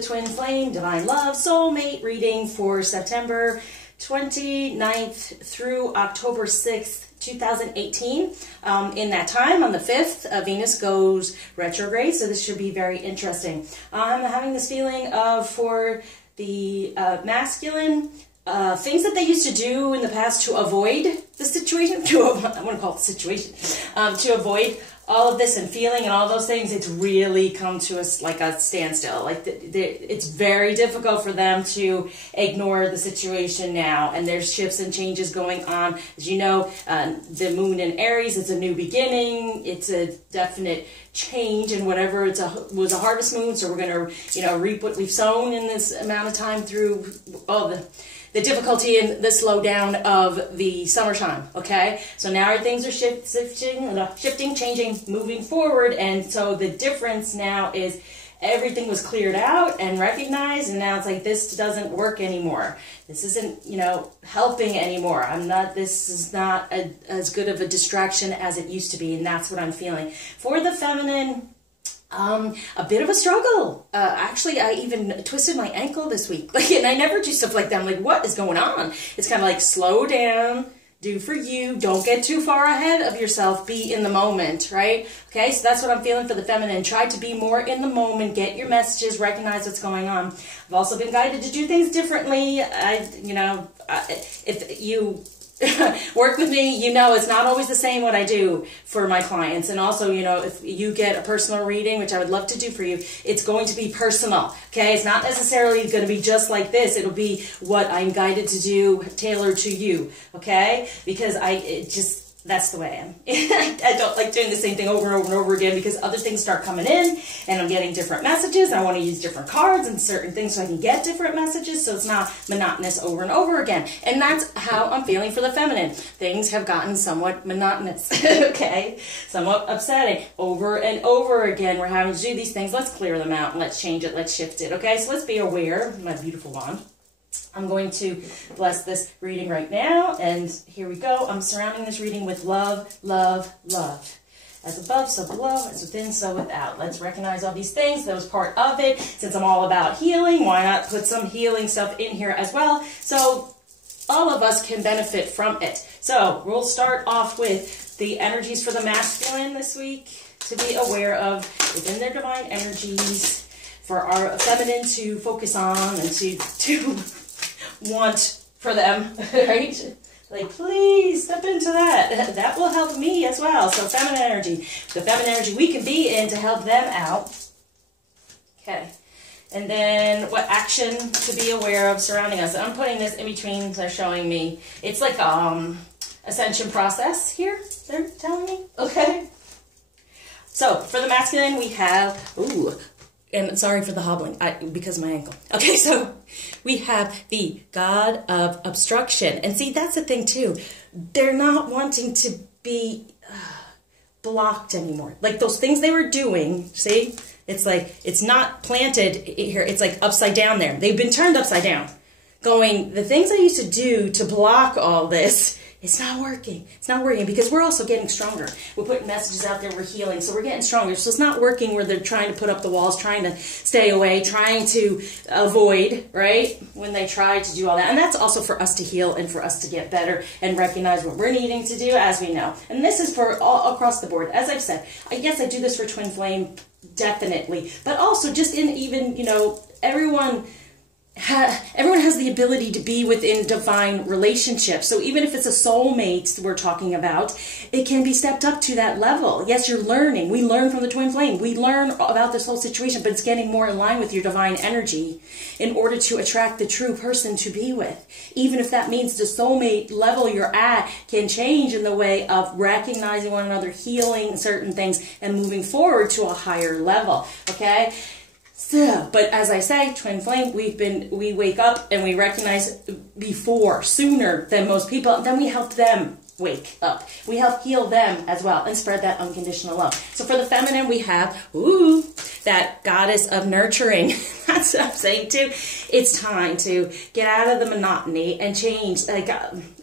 the Twin Flame Divine Love Soulmate reading for September 29th through October 6th, 2018. In that time, on the 5th, Venus goes retrograde, so this should be very interesting. I'm having this feeling of, for the masculine, things that they used to do in the past to avoid the situation, I want to call it the situation, to avoid all of this and feeling and all those things, it's really come to us like a standstill. Like it's very difficult for them to ignore the situation now, and there's shifts and changes going on. As you know, the moon in Aries, it's a new beginning. It's a definite change in whatever was a harvest moon. So we're going to, reap what we've sown in this amount of time through all the difficulty and the slowdown of the summertime, okay? So now things are shifting, changing, moving forward, and so the difference now is everything was cleared out and recognized, and now it's like, this doesn't work anymore. This isn't, helping anymore. This is not as good of a distraction as it used to be, and that's what I'm feeling. For the feminine, a bit of a struggle. Actually, I even twisted my ankle this week. And I never do stuff like that. I'm like, what is going on? It's kind of like, slow down, do for you, don't get too far ahead of yourself, be in the moment, right? Okay, so that's what I'm feeling for the feminine. Try to be more in the moment, get your messages, recognize what's going on. I've also been guided to do things differently. If you work with me, it's not always the same what I do for my clients. And also, if you get a personal reading, which I would love to do for you, it's going to be personal, okay? It's not necessarily going to be just like this. It'll be what I'm guided to do, tailored to you, okay? Because that's the way I am. I don't like doing the same thing over and over and over again, because other things start coming in and I'm getting different messages. I want to use different cards and certain things so I can get different messages, so it's not monotonous over and over again. And that's how I'm feeling for the feminine. Things have gotten somewhat monotonous, okay? Somewhat upsetting. Over and over again, we're having to do these things. Let's clear them out and let's change it. Let's shift it, okay? So let's be aware. My beautiful wand. I'm going to bless this reading right now, and here we go. I'm surrounding this reading with love, love, love. As above, so below, as within, so without. Let's recognize all these things. That was part of it. Since I'm all about healing, why not put some healing stuff in here as well, so all of us can benefit from it. So we'll start off with the energies for the masculine this week to be aware of within their divine energies, for our feminine to focus on and to want for them, right? Like, please step into that. That will help me as well. So feminine energy, the feminine energy we can be in to help them out. Okay. And then what action to be aware of surrounding us. I'm putting this in between, they're showing me. It's like ascension process here, they're telling me. Okay. So for the masculine, we have, and sorry for the hobbling, because of my ankle. Okay, so we have the God of Obstruction. And see, that's the thing too. They're not wanting to be blocked anymore. Like those things they were doing, see? It's like, it's not planted here. It's like upside down there. They've been turned upside down. Going, the things I used to do to block all this, it's not working. It's not working, because we're also getting stronger. We're putting messages out there, we're healing, so we're getting stronger. So it's not working where they're trying to put up the walls, trying to stay away, trying to avoid, right? When they try to do all that. And that's also for us to heal and for us to get better and recognize what we're needing to do, as we know. And this is for all across the board. As I've said, yes, I do this for Twin Flame, definitely. But also just in even, everyone has the ability to be within divine relationships. So even if it's a soulmate we're talking about, it can be stepped up to that level. Yes, you're learning. We learn from the Twin Flame. We learn about this whole situation, but it's getting more in line with your divine energy in order to attract the true person to be with. Even if that means the soulmate level you're at can change in the way of recognizing one another, healing certain things, and moving forward to a higher level. Okay? So, but as I say, Twin Flame, we wake up and we recognize sooner than most people, then we help them wake up. We help heal them as well and spread that unconditional love. So for the feminine, we have, that goddess of nurturing. That's what I'm saying too. It's time to get out of the monotony and change. Like,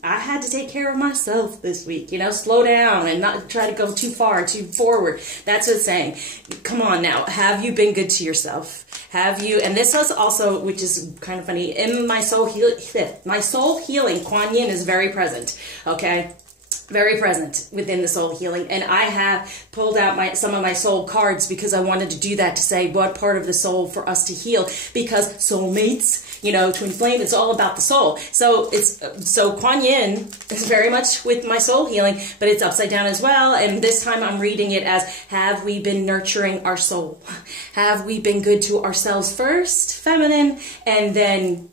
I had to take care of myself this week, you know, slow down and not try to go too far, too forward. That's what it's saying. Come on now, have you been good to yourself? Have you, and this was also, which is kind of funny, in my soul healing, Kuan Yin is very present, okay? Very present within the soul healing. And I have pulled out some of my soul cards because I wanted to do that, to say what part of the soul for us to heal, because soulmates, you know, twin flame, it's all about the soul. So Kuan Yin is very much with my soul healing, but it's upside down as well. And this time I'm reading it as, have we been nurturing our soul? Have we been good to ourselves first, feminine, and then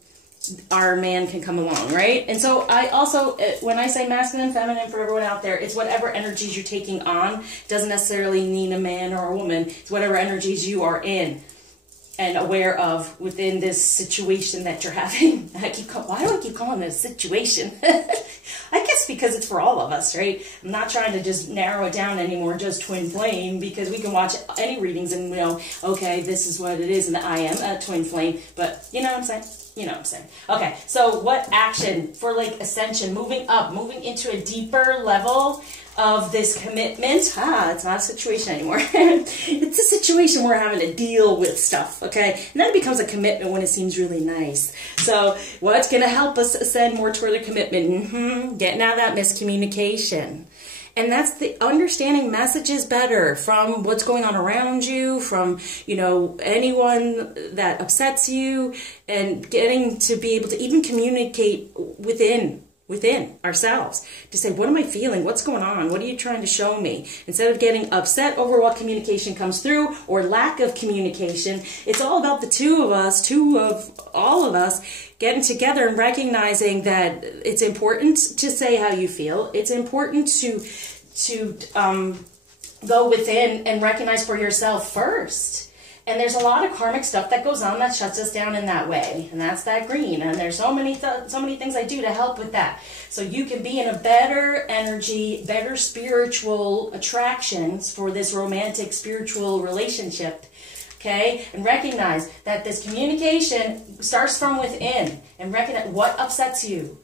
our man can come along, right? And so I also, when I say masculine, feminine, for everyone out there, it's whatever energies you're taking on. It doesn't necessarily mean a man or a woman. It's whatever energies you are in and aware of within this situation that you're having. Why do I keep calling it a situation? I guess because it's for all of us, right? I'm not trying to just narrow it down anymore, just twin flame, because we can watch any readings and know, okay, this is what it is, and I am a twin flame, but you know what I'm saying? You know what I'm saying. Okay, so what action for like ascension, moving up, moving into a deeper level of this commitment? It's not a situation anymore. It's a situation where we're having to deal with stuff, okay? And then it becomes a commitment when it seems really nice. So what's going to help us ascend more toward the commitment? Getting out of that miscommunication. And that's the understanding messages better from what's going on around you, from, you know, anyone that upsets you, and getting to be able to even communicate within ourselves to say, what am I feeling? What's going on? What are you trying to show me? Instead of getting upset over what communication comes through or lack of communication, it's all about the two of all of us getting together and recognizing that it's important to say how you feel. It's important to go within and recognize for yourself first. And there's a lot of karmic stuff that goes on that shuts us down in that way. And that's that green. And there's so many things I do to help with that. So you can be in a better energy, better spiritual attractions for this romantic spiritual relationship. Okay? And recognize that this communication starts from within. And recognize what upsets you.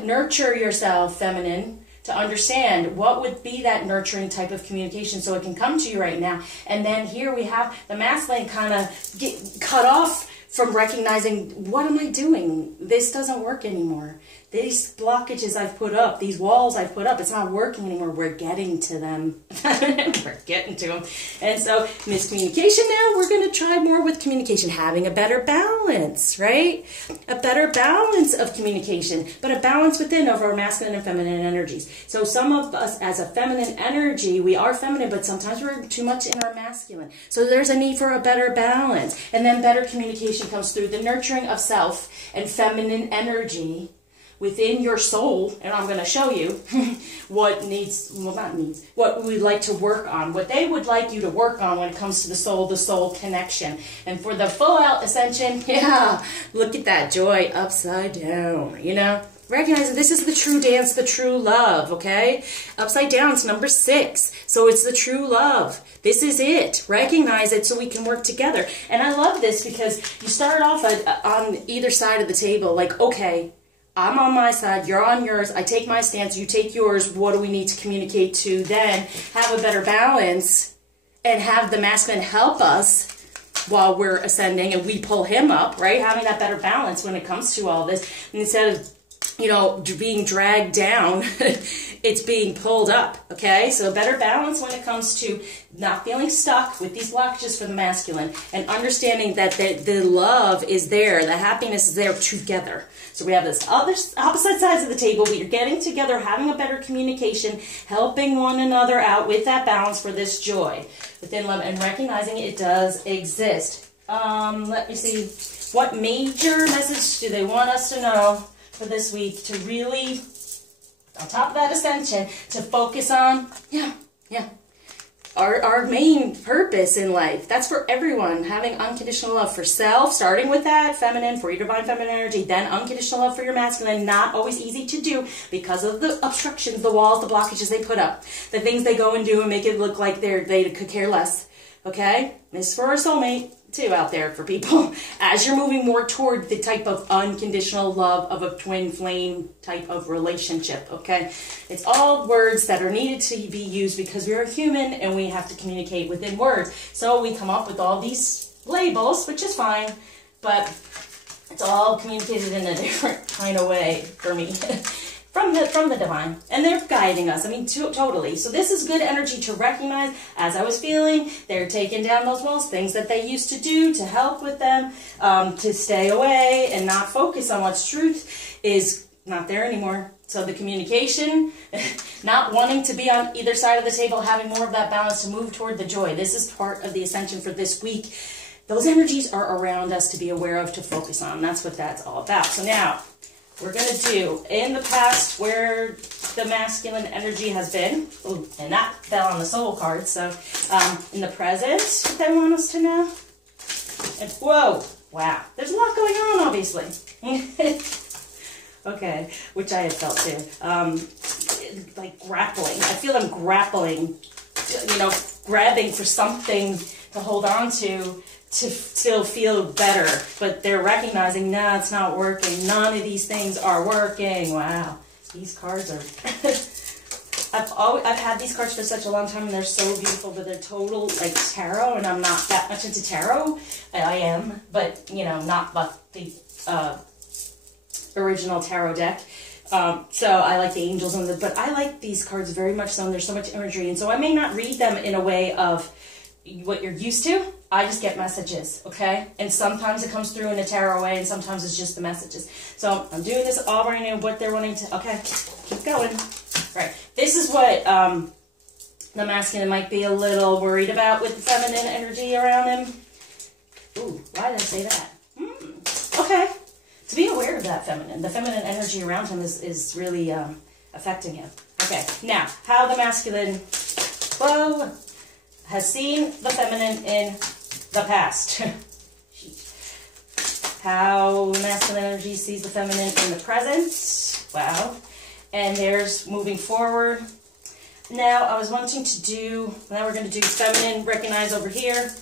Nurture yourself, feminine, to understand what would be that nurturing type of communication so it can come to you right now. And then here we have the masculine kind of get cut off from recognizing, what am I doing? This doesn't work anymore. These blockages I've put up, these walls I've put up, it's not working anymore. We're getting to them. We're getting to them. And so miscommunication now, we're going to try more with communication, having a better balance, right? A better balance of communication, but a balance within of our masculine and feminine energies. So some of us as a feminine energy, we are feminine, but sometimes we're too much in our masculine. So there's a need for a better balance. And then better communication comes through the nurturing of self and feminine energy within your soul, and I'm going to show you what we'd like to work on, what they would like you to work on when it comes to the soul connection. And for the full out ascension, yeah, look at that joy upside down, you know? Recognize that this is the true dance, the true love, okay? Upside down is number 6. So it's the true love. This is it. Recognize it so we can work together. And I love this because you start off on either side of the table, like, okay, I'm on my side, you're on yours, I take my stance, you take yours, what do we need to communicate to then have a better balance and have the masculine help us while we're ascending and we pull him up, right? Having that better balance when it comes to all this. And instead of, you know, being dragged down, it's being pulled up, okay? So a better balance when it comes to not feeling stuck with these blockages for the masculine and understanding that the love is there, the happiness is there together. So we have this opposite sides of the table. We are getting together, having a better communication, helping one another out with that balance for this joy within love and recognizing it does exist. Let me see. What major message do they want us to know for this week to really, on top of that ascension, to focus on, our main purpose in life. That's for everyone, having unconditional love for self, starting with that feminine, for your divine feminine energy, then unconditional love for your masculine. Not always easy to do because of the obstructions, the walls, the blockages they put up, the things they go and do and make it look like they could care less. okay? This is for our soulmate, too, out there for people. As you're moving more toward the type of unconditional love of a twin flame type of relationship, okay? It's all words that are needed to be used because we are human and we have to communicate within words. So we come up with all these labels, which is fine, but it's all communicated in a different kind of way for me. From the divine, and they're guiding us. I mean, totally. So this is good energy to recognize. As I was feeling, they're taking down those walls, things that they used to do to help with them, to stay away and not focus on what's truth is not there anymore. So the communication, not wanting to be on either side of the table, having more of that balance to move toward the joy. This is part of the ascension for this week. Those energies are around us to be aware of, to focus on. That's what that's all about. So now, we're going to do, in the past, where the masculine energy has been, ooh, and that fell on the soul card, so in the present, they want us to know. And, whoa, wow, there's a lot going on, obviously. Okay, which I had felt too. Like grappling. I feel them grappling, you know, grabbing for something to hold on to still feel better, but they're recognizing, nah, it's not working. None of these things are working. Wow, these cards are... I've had these cards for such a long time, and they're so beautiful, but they're total, like, tarot, and I'm not that much into tarot. I am, but, you know, not the original tarot deck. So I like the angels, but I like these cards very much so, and there's so much imagery, and so I may not read them in a way of what you're used to. I just get messages, okay? And sometimes it comes through in a tarot way, and sometimes it's just the messages. So I'm doing this all right now, what they're wanting to, okay, keep going. Right, this is what the masculine might be a little worried about with the feminine energy around him. Ooh, why did I say that? Okay, to be aware of that the feminine energy around him is really affecting him. Okay, now, how the masculine, whoa, has seen the feminine in the past. How masculine energy sees the feminine in the present. Wow. And there's moving forward. Now I was wanting to do, now we're going to do feminine, recognize over here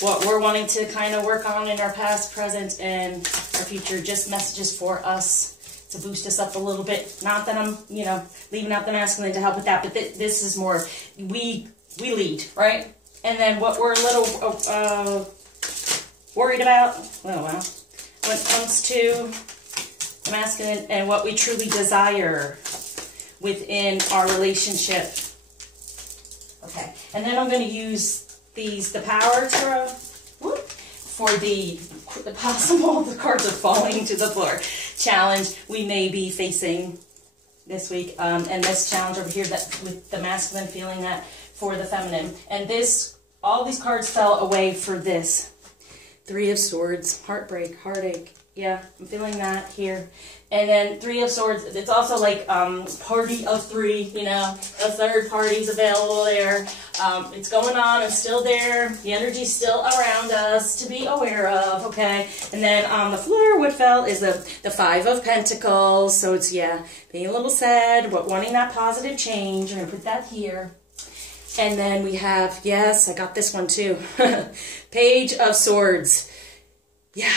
what we're wanting to kind of work on in our past, present, and our future. Just messages for us to boost us up a little bit. Not that I'm, you know, leaving out the masculine to help with that, but this is more, we lead, right? And then what we're a little worried about, oh wow, when it comes to the masculine and what we truly desire within our relationship. Okay, and then I'm going to use the power tarot for the possible, the cards are falling to the floor, challenge we may be facing this week. And this challenge over here, that with the masculine feeling that for the feminine. And this, all these cards fell away for this. 3 of Swords, heartbreak, heartache. Yeah, I'm feeling that here. And then 3 of Swords, it's also like party of 3, you know, a third party's available there. It's going on, it's still there. The energy's still around us to be aware of, okay? And then on the floor, what fell is the 5 of Pentacles. So it's, yeah, being a little sad, but wanting that positive change. I'm going to put that here. And then we have, yes, I got this one too. Page of Swords. Yeah.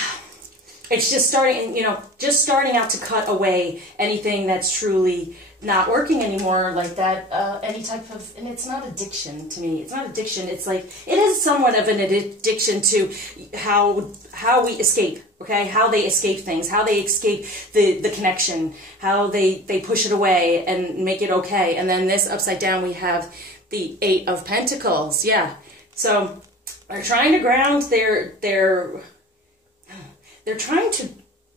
It's just starting, you know, just starting out to cut away anything that's truly not working anymore, like that, any type of, and it's not addiction to me. It's not addiction. It's like, it is somewhat of an addiction to how we escape, okay? How they escape things, how they escape the connection, how they push it away and make it okay. And then this upside down, we have the 8 of Pentacles, yeah. So they're trying to ground they're trying to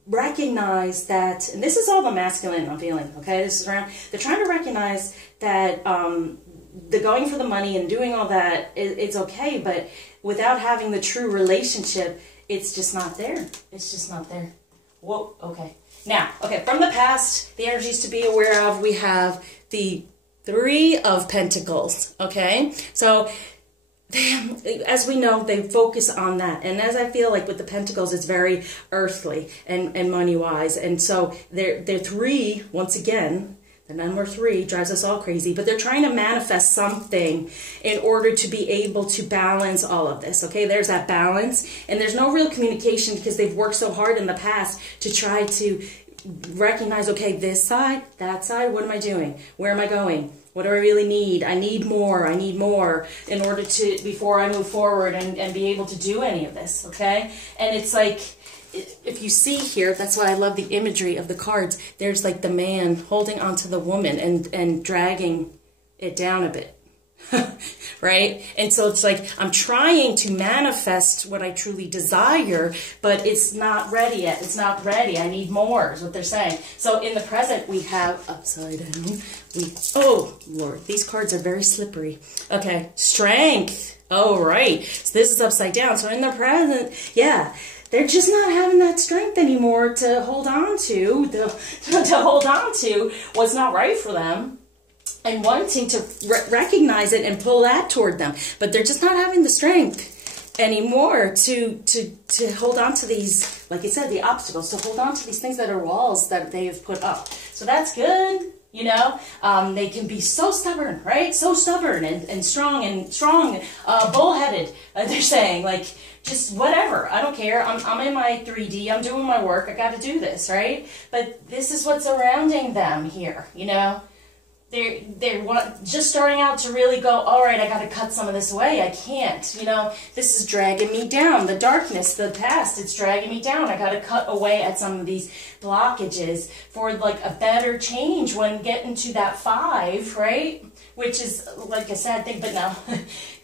recognize that, and this is all the masculine I'm feeling, okay? This is around, they're trying to recognize that the going for the money and doing all that, it's okay, but without having the true relationship, it's just not there. It's just not there. Whoa, okay. Now, okay, from the past, the energies to be aware of, we have the 3 of Pentacles, okay? So, as we know, they focus on that. And as I feel like with the Pentacles, it's very earthly and money-wise. And so they're 3, once again, The number 3 drives us all crazy, but they're trying to manifest something in order to be able to balance all of this. Okay, there's that balance, and there's no real communication because they've worked so hard in the past to try to recognize, okay, this side, that side, what am I doing? Where am I going? What do I really need? I need more in order to, before I move forward and be able to do any of this, okay? And it's like, if you see here, that's why I love the imagery of the cards. There's like the man holding onto the woman and dragging it down a bit, right? And so it's like, I'm trying to manifest what I truly desire, but it's not ready yet. It's not ready. I need more, is what they're saying. So in the present, we have upside down. Oh, Lord, these cards are very slippery. Okay, strength. Oh, right. So this is upside down. So in the present, yeah, they're just not having that strength anymore to hold on to, to hold on to what's not right for them, and wanting to recognize it and pull that toward them. But they're just not having the strength anymore to hold on to these, like I said, the obstacles, to hold on to these things that are walls that they have put up. So that's good. You know, they can be so stubborn, right? So stubborn and strong, bullheaded, they're saying, like, just whatever, I don't care, I'm in my 3D, I'm doing my work, I gotta do this, right? But this is what's surrounding them here, you know? They're just starting out to really go, all right, I got to cut some of this away. I can't, you know, this is dragging me down. The darkness, the past, it's dragging me down. I got to cut away at some of these blockages for like a better change when getting to that 5, right? Which is, like I said, but now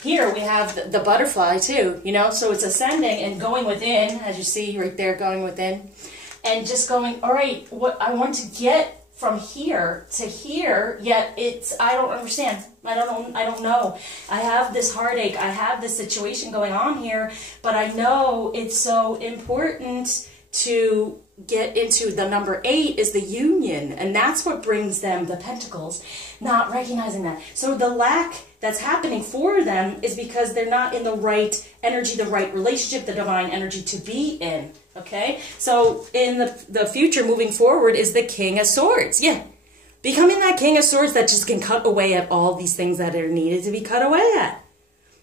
here we have the butterfly too, you know, so it's ascending and going within, as you see right there, going within, and just going, all right, what I want to get from here to here, yet I don't understand. I don't know. I have this heartache. I have this situation going on here, but I know it's so important to get into the number 8 is the union, and that's what brings them the pentacles, not recognizing that. So the lack that's happening for them is because they're not in the right energy, the right relationship, the divine energy to be in. Okay, so in the future, moving forward, is the King of Swords. Yeah, becoming that King of Swords that just can cut away at all these things that are needed to be cut away at.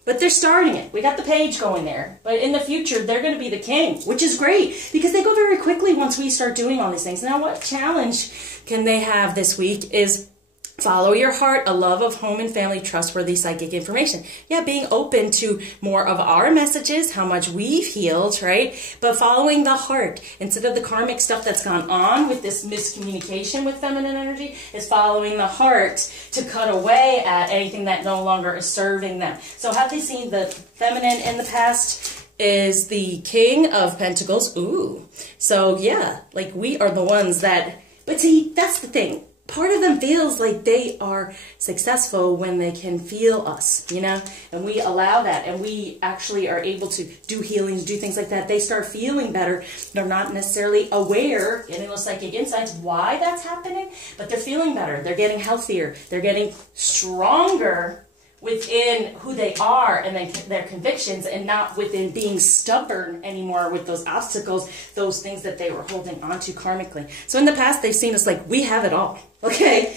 But they're starting it. We got the page going there. But in the future, they're going to be the king, which is great because they go very quickly once we start doing all these things. Now, what challenge can they have this week is follow your heart, a love of home and family, trustworthy psychic information. Yeah, being open to more of our messages, how much we've healed, right? But following the heart, instead of the karmic stuff that's gone on with this miscommunication with feminine energy, is following the heart to cut away at anything that no longer is serving them. So have they seen the feminine in the past is the King of Pentacles? Ooh. So yeah, like we are the ones that, but see, that's the thing. Part of them feels like they are successful when they can feel us, you know, and we allow that, and we actually are able to do healings, do things like that. They start feeling better. They're not necessarily aware, getting those psychic insights, why that's happening, but they're feeling better. They're getting healthier. They're getting stronger within who they are and then their convictions, and not within being stubborn anymore with those obstacles, those things that they were holding on to karmically. So in the past, they've seen us like, we have it all, okay?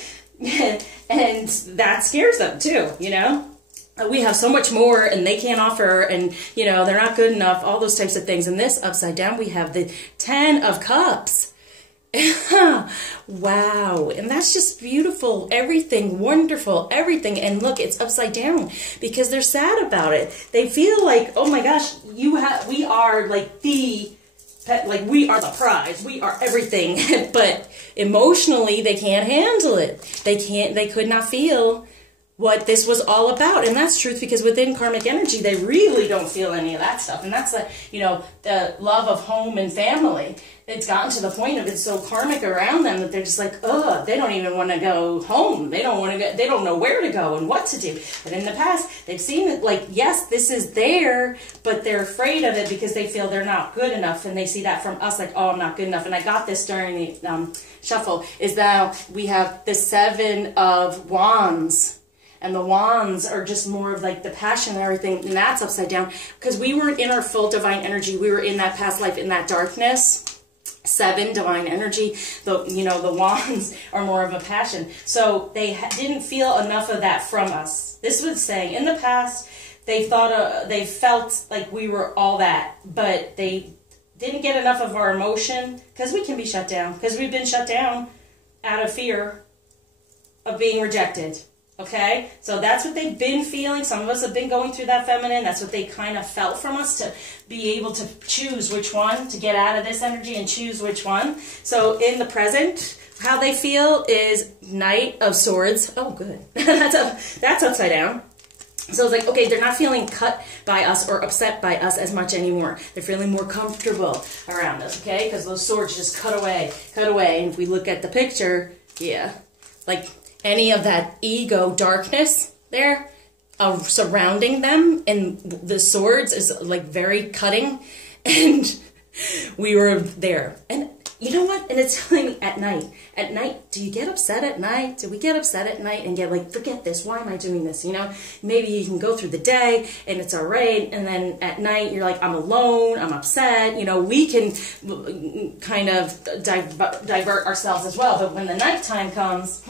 And that scares them too, you know? We have so much more and they can't offer, and, you know, they're not good enough, all those types of things. And this upside down, we have the 10 of Cups. Wow, and that's just beautiful, everything wonderful, everything. And look, it's upside down because they're sad about it. They feel like, oh my gosh, we are like we are the prize, we are everything. But emotionally they can't handle it. They could not feel what this was all about. And that's truth, because within karmic energy, they really don't feel any of that stuff. And that's the, you know, the love of home and family. It's gotten to the point of it's so karmic around them that they're just like, ugh, they don't even want to go home. They don't want to go, they don't know where to go and what to do. But in the past, they've seen it like, yes, this is there, but they're afraid of it because they feel they're not good enough. And they see that from us, like, oh, I'm not good enough. And I got this during the shuffle, is now we have the 7 of Wands. And the wands are just more of like the passion and everything, and that's upside down because we weren't in our full divine energy. We were in that past life, in that darkness. 7, divine energy. The wands are more of a passion. So they didn't feel enough of that from us. This was saying in the past, they felt like we were all that, but they didn't get enough of our emotion, because we can be shut down, because we've been shut down out of fear of being rejected. Okay, so that's what they've been feeling. Some of us have been going through that feminine. That's what they kind of felt from us, to be able to choose which one, to get out of this energy and choose which one. So in the present, how they feel is Knight of Swords. Oh, good. That's upside down. So it's like, okay, they're not feeling cut by us or upset by us as much anymore. They're feeling more comfortable around us, okay? Because those swords just cut away. And if we look at the picture, yeah, like any of that ego darkness there surrounding them, and the swords is like very cutting, and we were there. And you know what? And it's telling me at night. At night, do you get upset at night? Do we get upset at night and get like, forget this, why am I doing this? You know, maybe you can go through the day and it's all right, and then at night you're like, I'm alone, I'm upset. You know, we can kind of divert ourselves as well. But when the nighttime comes,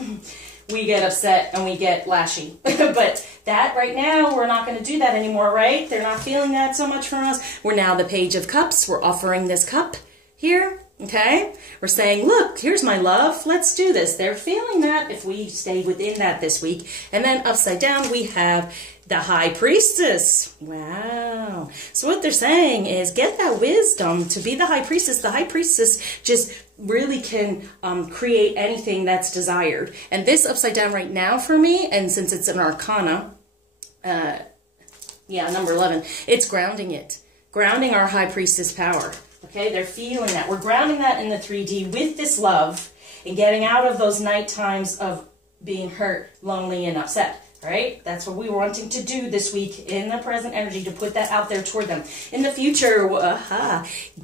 we get upset and we get lashy. But that right now, we're not going to do that anymore, right? They're not feeling that so much from us. We're now the Page of Cups. We're offering this cup here. Okay, we're saying, look, here's my love, let's do this. They're feeling that if we stay within that this week. And then upside down, we have the High Priestess. Wow. So what they're saying is, get that wisdom to be the High Priestess. The High Priestess just really can create anything that's desired. And this upside down right now for me, and since it's an arcana, number 11, it's grounding it. Grounding our High Priestess power. Okay, they're feeling that. We're grounding that in the 3D with this love and getting out of those night times of being hurt, lonely, and upset. Right? That's what we were wanting to do this week in the present energy, to put that out there toward them. In the future,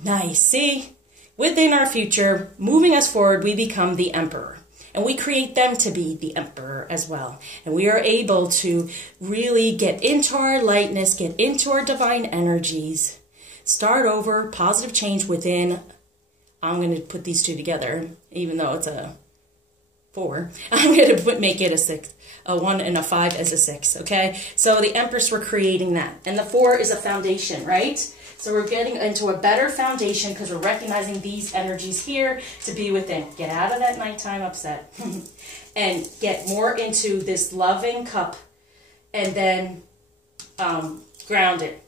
nice. See? Within our future, moving us forward, we become the Emperor. And we create them to be the Emperor as well. And we are able to really get into our lightness, get into our divine energies, start over, positive change within. I'm going to put these two together, even though it's a 4. I'm going to make it a 6. A 1 and a 5 as a 6, okay? So the Empress, we're creating that. And the 4 is a foundation, right? So we're getting into a better foundation because we're recognizing these energies here to be within. Get out of that nighttime upset and get more into this loving cup, and then ground it.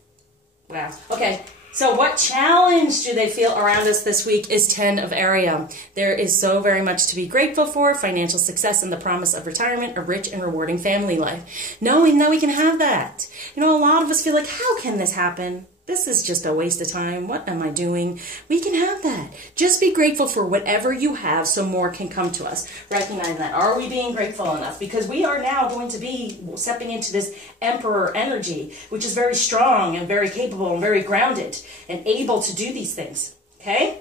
Wow. Okay. So what challenge do they feel around us this week is 10 of area. There is so very much to be grateful for: financial success and the promise of retirement, a rich and rewarding family life. Knowing that we can have that. You know, a lot of us feel like, how can this happen? This is just a waste of time. What am I doing? We can have that. Just be grateful for whatever you have so more can come to us. Recognize that. Are we being grateful enough? Because we are now going to be stepping into this Emperor energy, which is very strong and very capable and very grounded and able to do these things. Okay?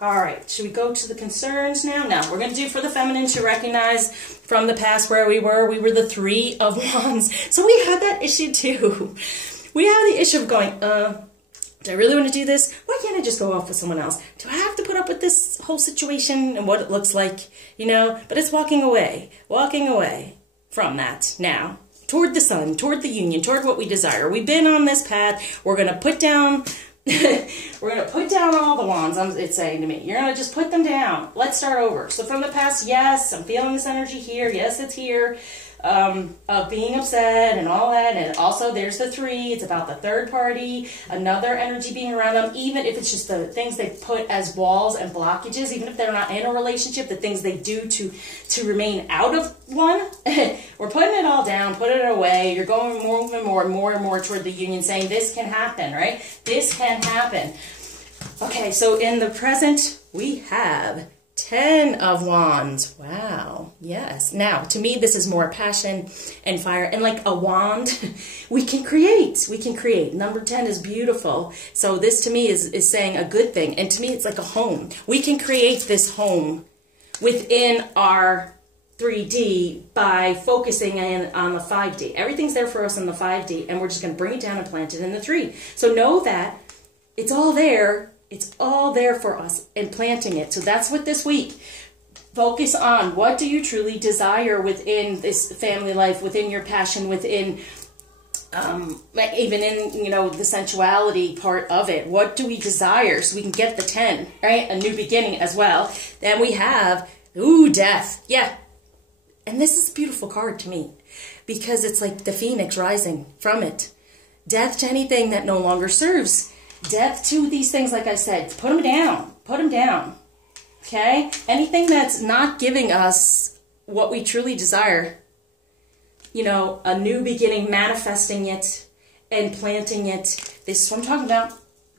All right. Should we go to the concerns now? No. We're going to do for the feminine to recognize from the past where we were. We were the 3 of Wands. So we had that issue too. We have the issue of going, do I really want to do this? Why can't I just go off with someone else? Do I have to put up with this whole situation and what it looks like? You know, but it's walking away from that now, toward the sun, toward the union, toward what we desire. We've been on this path. We're going to put down, all the wands, it's saying to me. You're going to just put them down. Let's start over. So from the past, yes, I'm feeling this energy here. Yes, it's here. Of being upset and all that, and also there's the 3. It's about the third party, another energy being around them, even if it's just the things they put as walls and blockages, even if they're not in a relationship, the things they do to remain out of one. We're putting it all down, putting it away. You're going more and more toward the union, saying this can happen, right? This can happen. Okay, so in the present, we have 10 of Wands. Wow. Yes. Now, to me, this is more passion and fire. And like a wand, we can create. We can create. Number 10 is beautiful. So this to me is saying a good thing. And to me, it's like a home. We can create this home within our 3D by focusing in on the 5D. Everything's there for us in the 5D, and we're just going to bring it down and plant it in the 3. So know that it's all there. It's all there for us and planting it. So that's what this week. Focus on what do you truly desire within this family life, within your passion, within even in, you know, the sensuality part of it. What do we desire? So we can get the 10, right? A new beginning as well. Then we have, death. Yeah. And this is a beautiful card to me because it's like the phoenix rising from it. Death to anything that no longer serves. Death to these things, like I said, put them down. Put them down. Okay? Anything that's not giving us what we truly desire, you know, a new beginning, manifesting it and planting it. This is what I'm talking about.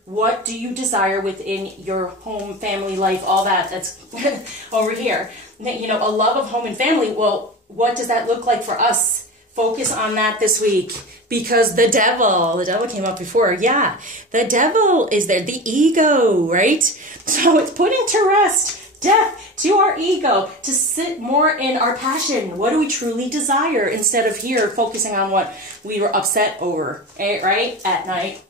What do you desire within your home, family life, all that that's over here? You know, a love of home and family. Well, what does that look like for us? Focus on that this week because the devil came up before. Yeah, the devil is there, the ego, right? So it's putting to rest death to our ego to sit more in our passion. What do we truly desire instead of here focusing on what we were upset over, right? At night,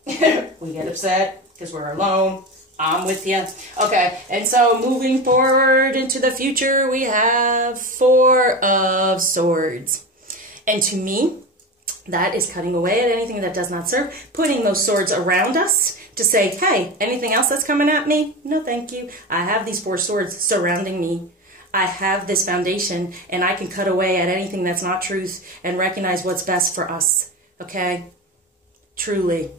we get upset because we're alone. I'm with you. Okay, and so moving forward into the future, we have 4 of Swords. And to me, that is cutting away at anything that does not serve, putting those swords around us to say, hey, anything else that's coming at me? No, thank you. I have these 4 swords surrounding me. I have this foundation, and I can cut away at anything that's not truth and recognize what's best for us. Okay? Truly.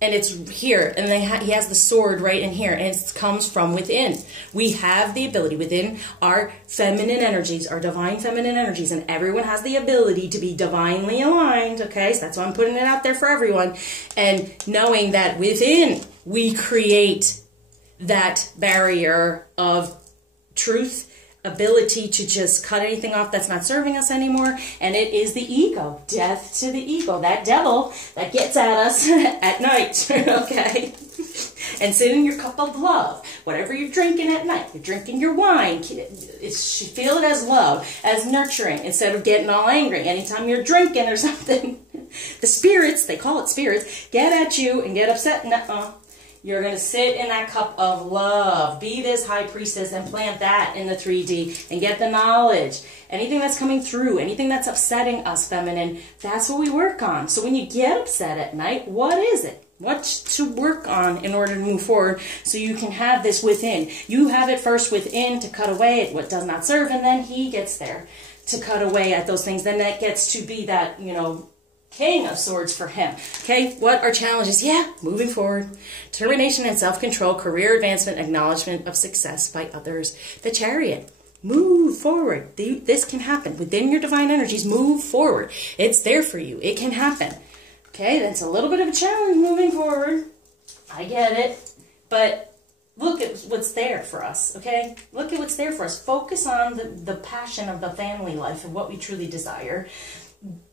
And it's here, and he has the sword right in here, and it comes from within. We have the ability within our feminine energies, our divine feminine energies, and everyone has the ability to be divinely aligned, okay? So that's why I'm putting it out there for everyone. And knowing that within, we create that barrier of truth, ability to just cut anything off that's not serving us anymore, and it is the ego. Death to the ego, that devil that gets at us at night, okay? And sit in your cup of love. Whatever you're drinking at night, you're drinking your wine, feel it as love, as nurturing, instead of getting all angry. Anytime you're drinking or something, the spirits, they call it spirits, get at you and get upset. You're going to sit in that cup of love. Be this high priestess and plant that in the 3D and get the knowledge. Anything that's coming through, anything that's upsetting us, feminine, that's what we work on. So when you get upset at night, what is it? What to work on in order to move forward so you can have this within. You have it first within to cut away at what does not serve, and then he gets there to cut away at those things. Then that gets to be that, you know, King of Swords for him. Okay, what are challenges? Yeah, moving forward. Determination and self-control, career advancement, acknowledgement of success by others. The Chariot. Move forward. This can happen. Within your divine energies, move forward. It's there for you. It can happen. Okay, that's a little bit of a challenge moving forward. I get it. But look at what's there for us, okay? Look at what's there for us. Focus on the passion of the family life and what we truly desire.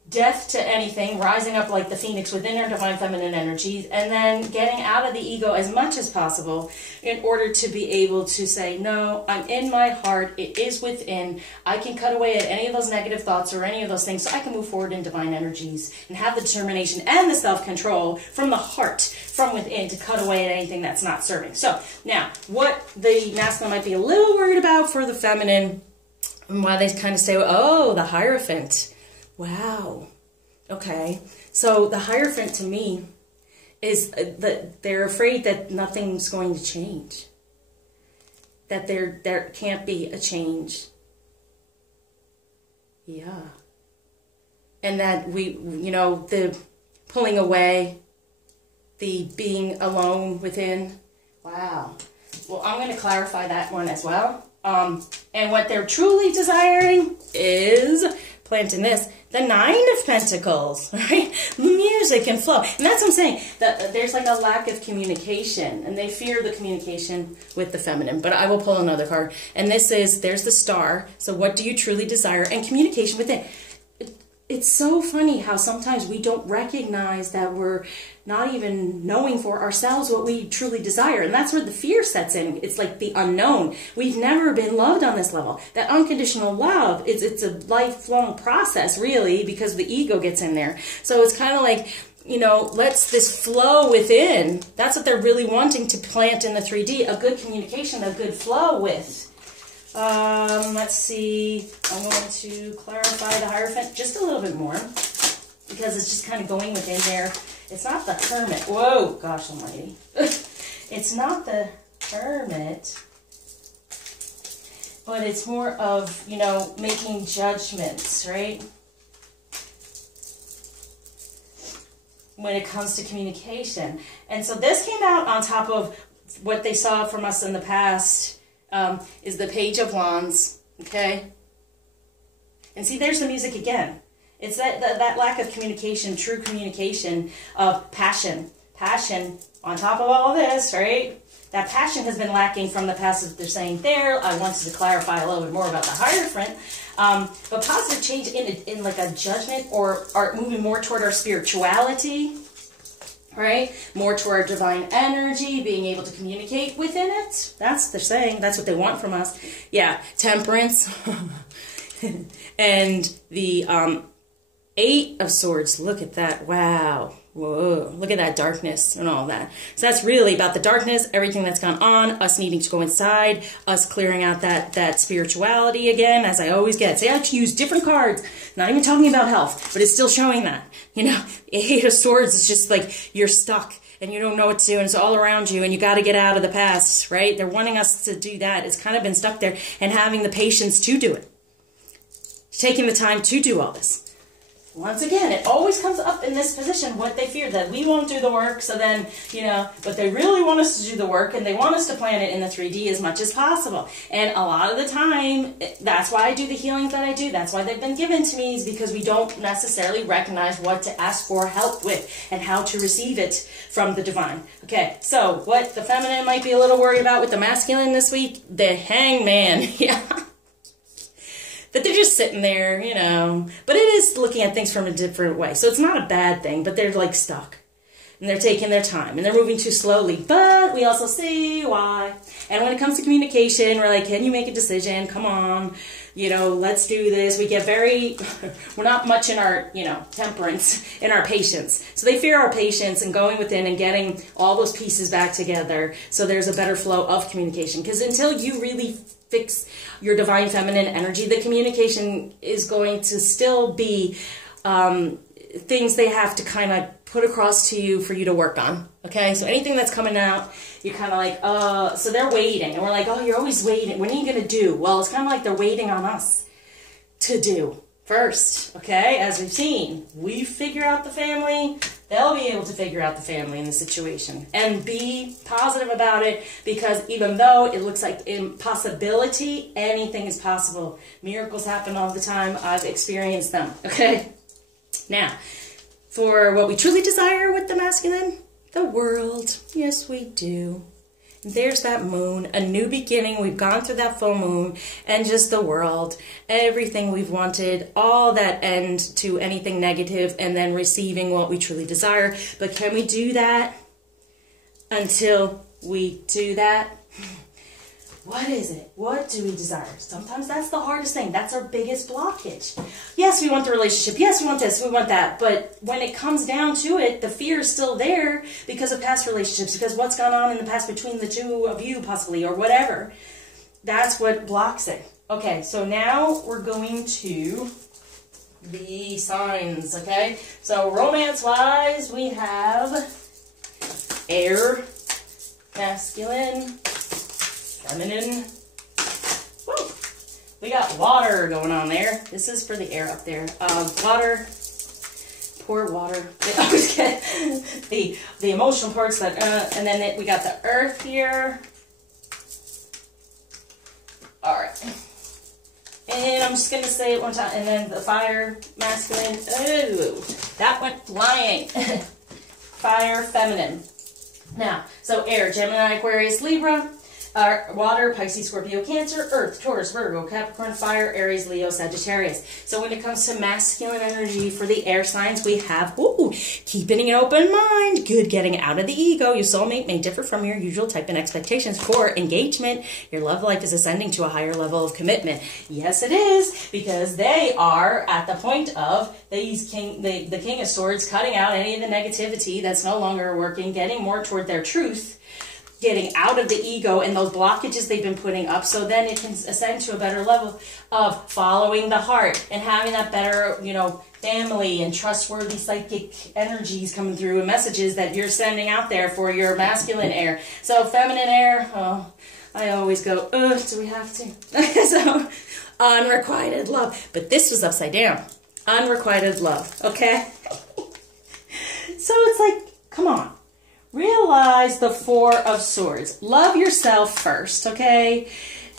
Death to anything, rising up like the phoenix within our divine feminine energies, and then getting out of the ego as much as possible in order to be able to say, no, I'm in my heart, it is within, I can cut away at any of those negative thoughts or any of those things so I can move forward in divine energies and have the determination and the self-control from the heart, from within, to cut away at anything that's not serving. So, now, what the masculine might be a little worried about for the feminine, and why they kind of say, oh, the Hierophant. Wow. Okay. So the Hierophant to me is that they're afraid that nothing's going to change. That there can't be a change. Yeah. And that we, you know, the pulling away, the being alone within. Wow. Well, I'm going to clarify that one as well. And what they're truly desiring is planting this. The 9 of Pentacles, right? Music and flow. And that's what I'm saying. That there's like a lack of communication. And they fear the communication with the feminine. But I will pull another card. And this is, there's the Star. So what do you truly desire? And communication within. It's so funny how sometimes we don't recognize that we're not even knowing for ourselves what we truly desire. And that's where the fear sets in. It's like the unknown. We've never been loved on this level. That unconditional love, it's a lifelong process, really, because the ego gets in there. So it's kind of like you know, lets this flow within. That's what they're really wanting to plant in the 3D, a good communication, a good flow with. Let's see, I'm going to clarify the Hierophant just a little bit more because it's just kind of going within there. It's not the Hermit. Whoa, gosh almighty. It's not the Hermit, but it's more of, you know, making judgments, right? When it comes to communication. And so this came out on top of what they saw from us in the past, is the Page of Wands, okay? And see, there's the music again. It's that lack of communication, true communication of passion. Passion on top of all of this, right? That passion has been lacking from the past, as they're saying there. I wanted to clarify a little bit more about the Hierophant. But positive change in like a judgment or moving more toward our spirituality, right? More toward divine energy, being able to communicate within it. That's they're saying. That's what they want from us. Yeah, Temperance. And the 8 of Swords. Look at that. Wow. Whoa. Look at that darkness and all that. So that's really about the darkness, everything that's gone on, us needing to go inside, us clearing out that spirituality again, as I always get. Say I have to use different cards. Not even talking about health, but it's still showing that. You know, 8 of Swords is just like you're stuck and you don't know what to do and it's all around you and you got to get out of the past, right? They're wanting us to do that. It's kind of been stuck there and having the patience to do it. Taking the time to do all this. Once again, it always comes up in this position, what they fear, that we won't do the work, so then, you know, but they really want us to do the work, and they want us to plan it in the 3D as much as possible. And a lot of the time, that's why I do the healings that I do, that's why they've been given to me, is because we don't necessarily recognize what to ask for help with, and how to receive it from the divine. Okay, so what the feminine might be a little worried about with the masculine this week, the Hangman, yeah. That they're just sitting there, you know. But it is looking at things from a different way. So it's not a bad thing, but they're like stuck. And they're taking their time. And they're moving too slowly. But we also see why. And when it comes to communication, we're like, can you make a decision? Come on. You know, let's do this. We get very, we're not much in our, you know, temperance, in our patience. So they fear our patience and going within and getting all those pieces back together. So there's a better flow of communication. Because until you really fix your divine feminine energy, the communication is going to still be things they have to kind of put across to you for you to work on. Okay, so anything that's coming out, you're kind of like, so they're waiting. And we're like, oh, you're always waiting. When are you going to do? Well, it's kind of like they're waiting on us to do first. Okay, as we've seen, we figure out the family. They'll be able to figure out the family in the situation and be positive about it, because even though it looks like impossibility, anything is possible. Miracles happen all the time. I've experienced them. Okay. Now, for what we truly desire with the masculine, the world. Yes, we do. There's that moon, a new beginning. We've gone through that full moon, and just the world, everything we've wanted, all that end to anything negative, and then receiving what we truly desire. But can we do that until we do that? What is it? What do we desire? Sometimes that's the hardest thing. That's our biggest blockage. Yes, we want the relationship. Yes, we want this. We want that. But when it comes down to it, the fear is still there because of past relationships, because what's gone on in the past between the two of you possibly, or whatever. That's what blocks it. Okay, so now we're going to the signs, okay? So romance-wise, we have air, masculine, feminine. Woo. We got water going on there. This is for the air up there. Water. Pour water. I always get the emotional parts that, and then we got the earth here. All right. And I'm just going to say it one time. And then the fire, masculine. Ooh, that went flying. Fire, feminine. Now, so air, Gemini, Aquarius, Libra. Water, Pisces, Scorpio, Cancer, Earth, Taurus, Virgo, Capricorn, Fire, Aries, Leo, Sagittarius. So when it comes to masculine energy for the air signs, we have, keeping an open mind, good getting out of the ego. Your soulmate may differ from your usual type and expectations for engagement. Your love life is ascending to a higher level of commitment. Yes, it is, because they are at the point of the King of Swords, cutting out any of the negativity that's no longer working, getting more toward their truth, getting out of the ego and those blockages they've been putting up, so then it can ascend to a better level of following the heart and having that better, family and trustworthy psychic energies coming through and messages that you're sending out there for your masculine air. So feminine air, I always go, do we have to? So unrequited love. But this was upside down. Unrequited love, okay? So it's like, come on. Realize the Four of Swords. Love yourself first, okay?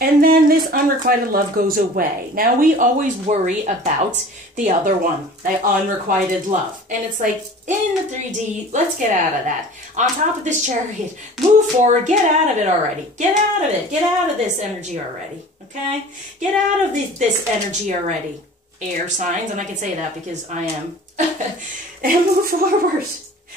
And then this unrequited love goes away. Now, we always worry about the other one, the unrequited love. And it's like, in the 3D, let's get out of that. On top of this chariot, move forward, get out of it already. Get out of it. Get out of this energy already, okay? Get out of this energy already. Air signs, and I can say that because I am. And move forward.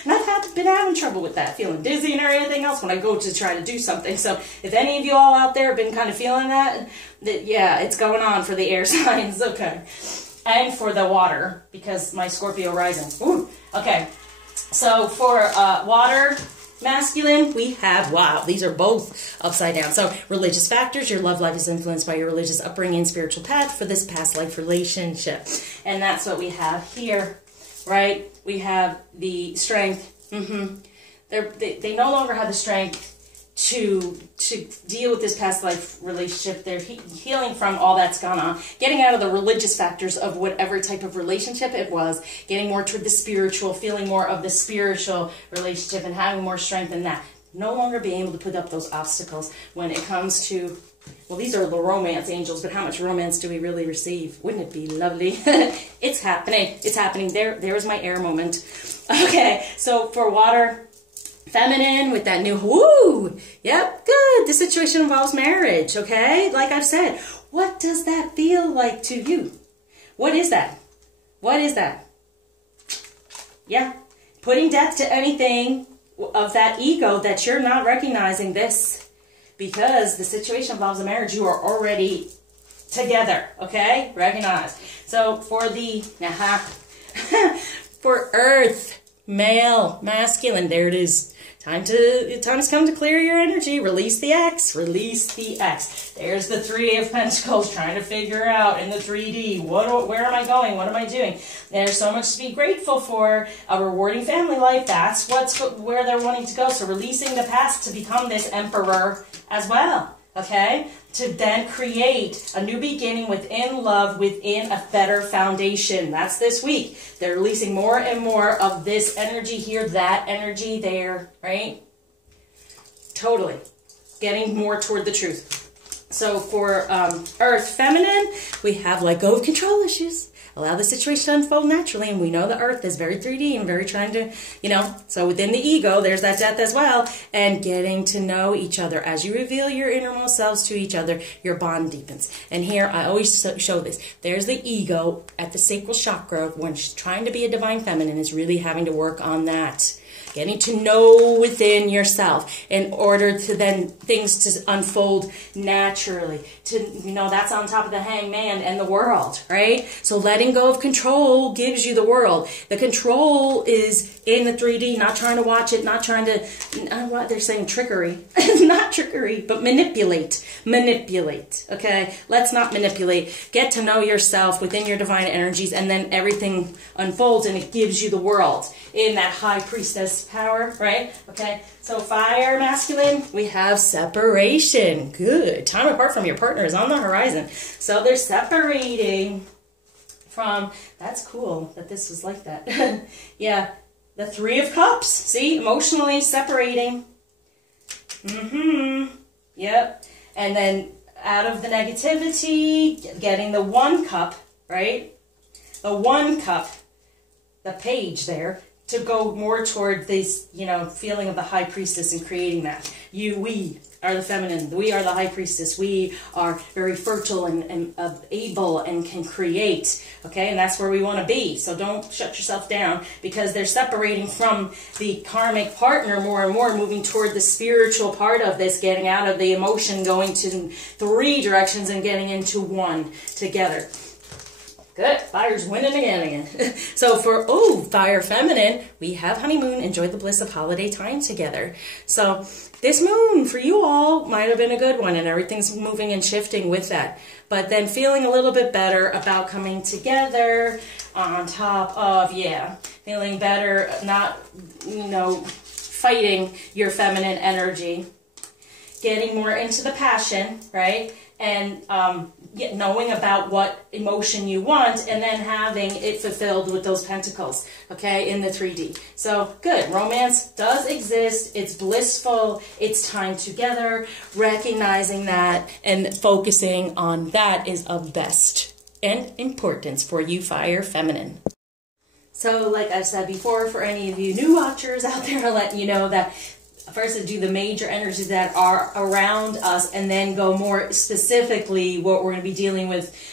And I've been having trouble with that, feeling dizzy or anything else when I go to try to do something. So if any of you all out there have been kind of feeling that yeah, it's going on for the air signs, okay. And for the water, because my Scorpio rising. Ooh, okay. So for water, masculine, we have, wow, these are both upside down. So religious factors, your love life is influenced by your religious upbringing, spiritual path for this past life relationship. And that's what we have here. Right? We have the strength. They no longer have the strength to deal with this past life relationship. They're healing from all that's gone on, getting out of the religious factors of whatever type of relationship it was, getting more toward the spiritual, feeling more of the spiritual relationship and having more strength in that. No longer being able to put up those obstacles when it comes to, well, these are the romance angels, but how much romance do we really receive? Wouldn't it be lovely? It's happening. It's happening. There's my air moment. Okay, so for water, feminine with that new, woo, yep, good. The situation involves marriage, okay? Like I've said, what does that feel like to you? What is that? What is that? Yeah, putting death to anything of that ego that you're not recognizing this. Because the situation involves a marriage, you are already together, okay? Recognize. So for the, for earth, male, masculine, there it is. Time has come to clear your energy. Release the X. Release the X. There's the Three of Pentacles trying to figure out in the 3D. Where am I going? What am I doing? There's so much to be grateful for. A rewarding family life. That's where they're wanting to go. So releasing the past to become this emperor as well. Okay? To then create a new beginning within love, within a better foundation. That's this week. They're releasing more and more of this energy here, that energy there, right? Totally. Getting more toward the truth. So for Earth, feminine, we have let go of control issues. Allow the situation to unfold naturally, and we know the Earth is very 3D and very trying to, so within the ego, there's that death as well, and getting to know each other. As you reveal your innermost selves to each other, your bond deepens. And here, I always show this. There's the ego at the sacral chakra, when she's trying to be a divine feminine, is really having to work on that. Getting to know within yourself in order to then things to unfold naturally. That's on top of the hangman and the world, right? So letting go of control gives you the world. The control is in the 3D, not trying to watch it, not trying to, what they're saying, trickery. Not trickery, but manipulate. Manipulate, okay? Let's not manipulate. Get to know yourself within your divine energies, and then everything unfolds and it gives you the world in that high priestess power, right? Okay, so fire, masculine, we have separation. Good. Time apart from your partner is on the horizon. So they're separating from, that's cool that this is like that. Yeah, the Three of Cups. See, emotionally separating. Yep. And then out of the negativity, getting the One Cup, right? The One Cup, the page there, to go more toward this, you know, feeling of the high priestess and creating that. We are the feminine. We are the high priestess. We are very fertile and able and can create. Okay, and that's where we want to be. So don't shut yourself down, because they're separating from the karmic partner more and more, moving toward the spiritual part of this, getting out of the emotion, going to 3 directions and getting into 1 together. Good. Fire's winning again. So for, fire feminine, we have honeymoon. Enjoy the bliss of holiday time together. So this moon for you all might have been a good one, and everything's moving and shifting with that. But then feeling a little bit better about coming together on top of, feeling better, not, you know, fighting your feminine energy. Getting more into the passion, right? And knowing about what emotion you want, and then having it fulfilled with those pentacles, okay, in the 3D. So, good. Romance does exist. It's blissful. It's time together. Recognizing that and focusing on that is of best and importance for you, fire feminine. So, like I said before, for any of you new watchers out there, I'll let you know that first, to do the major energies that are around us, and then go more specifically what we're going to be dealing with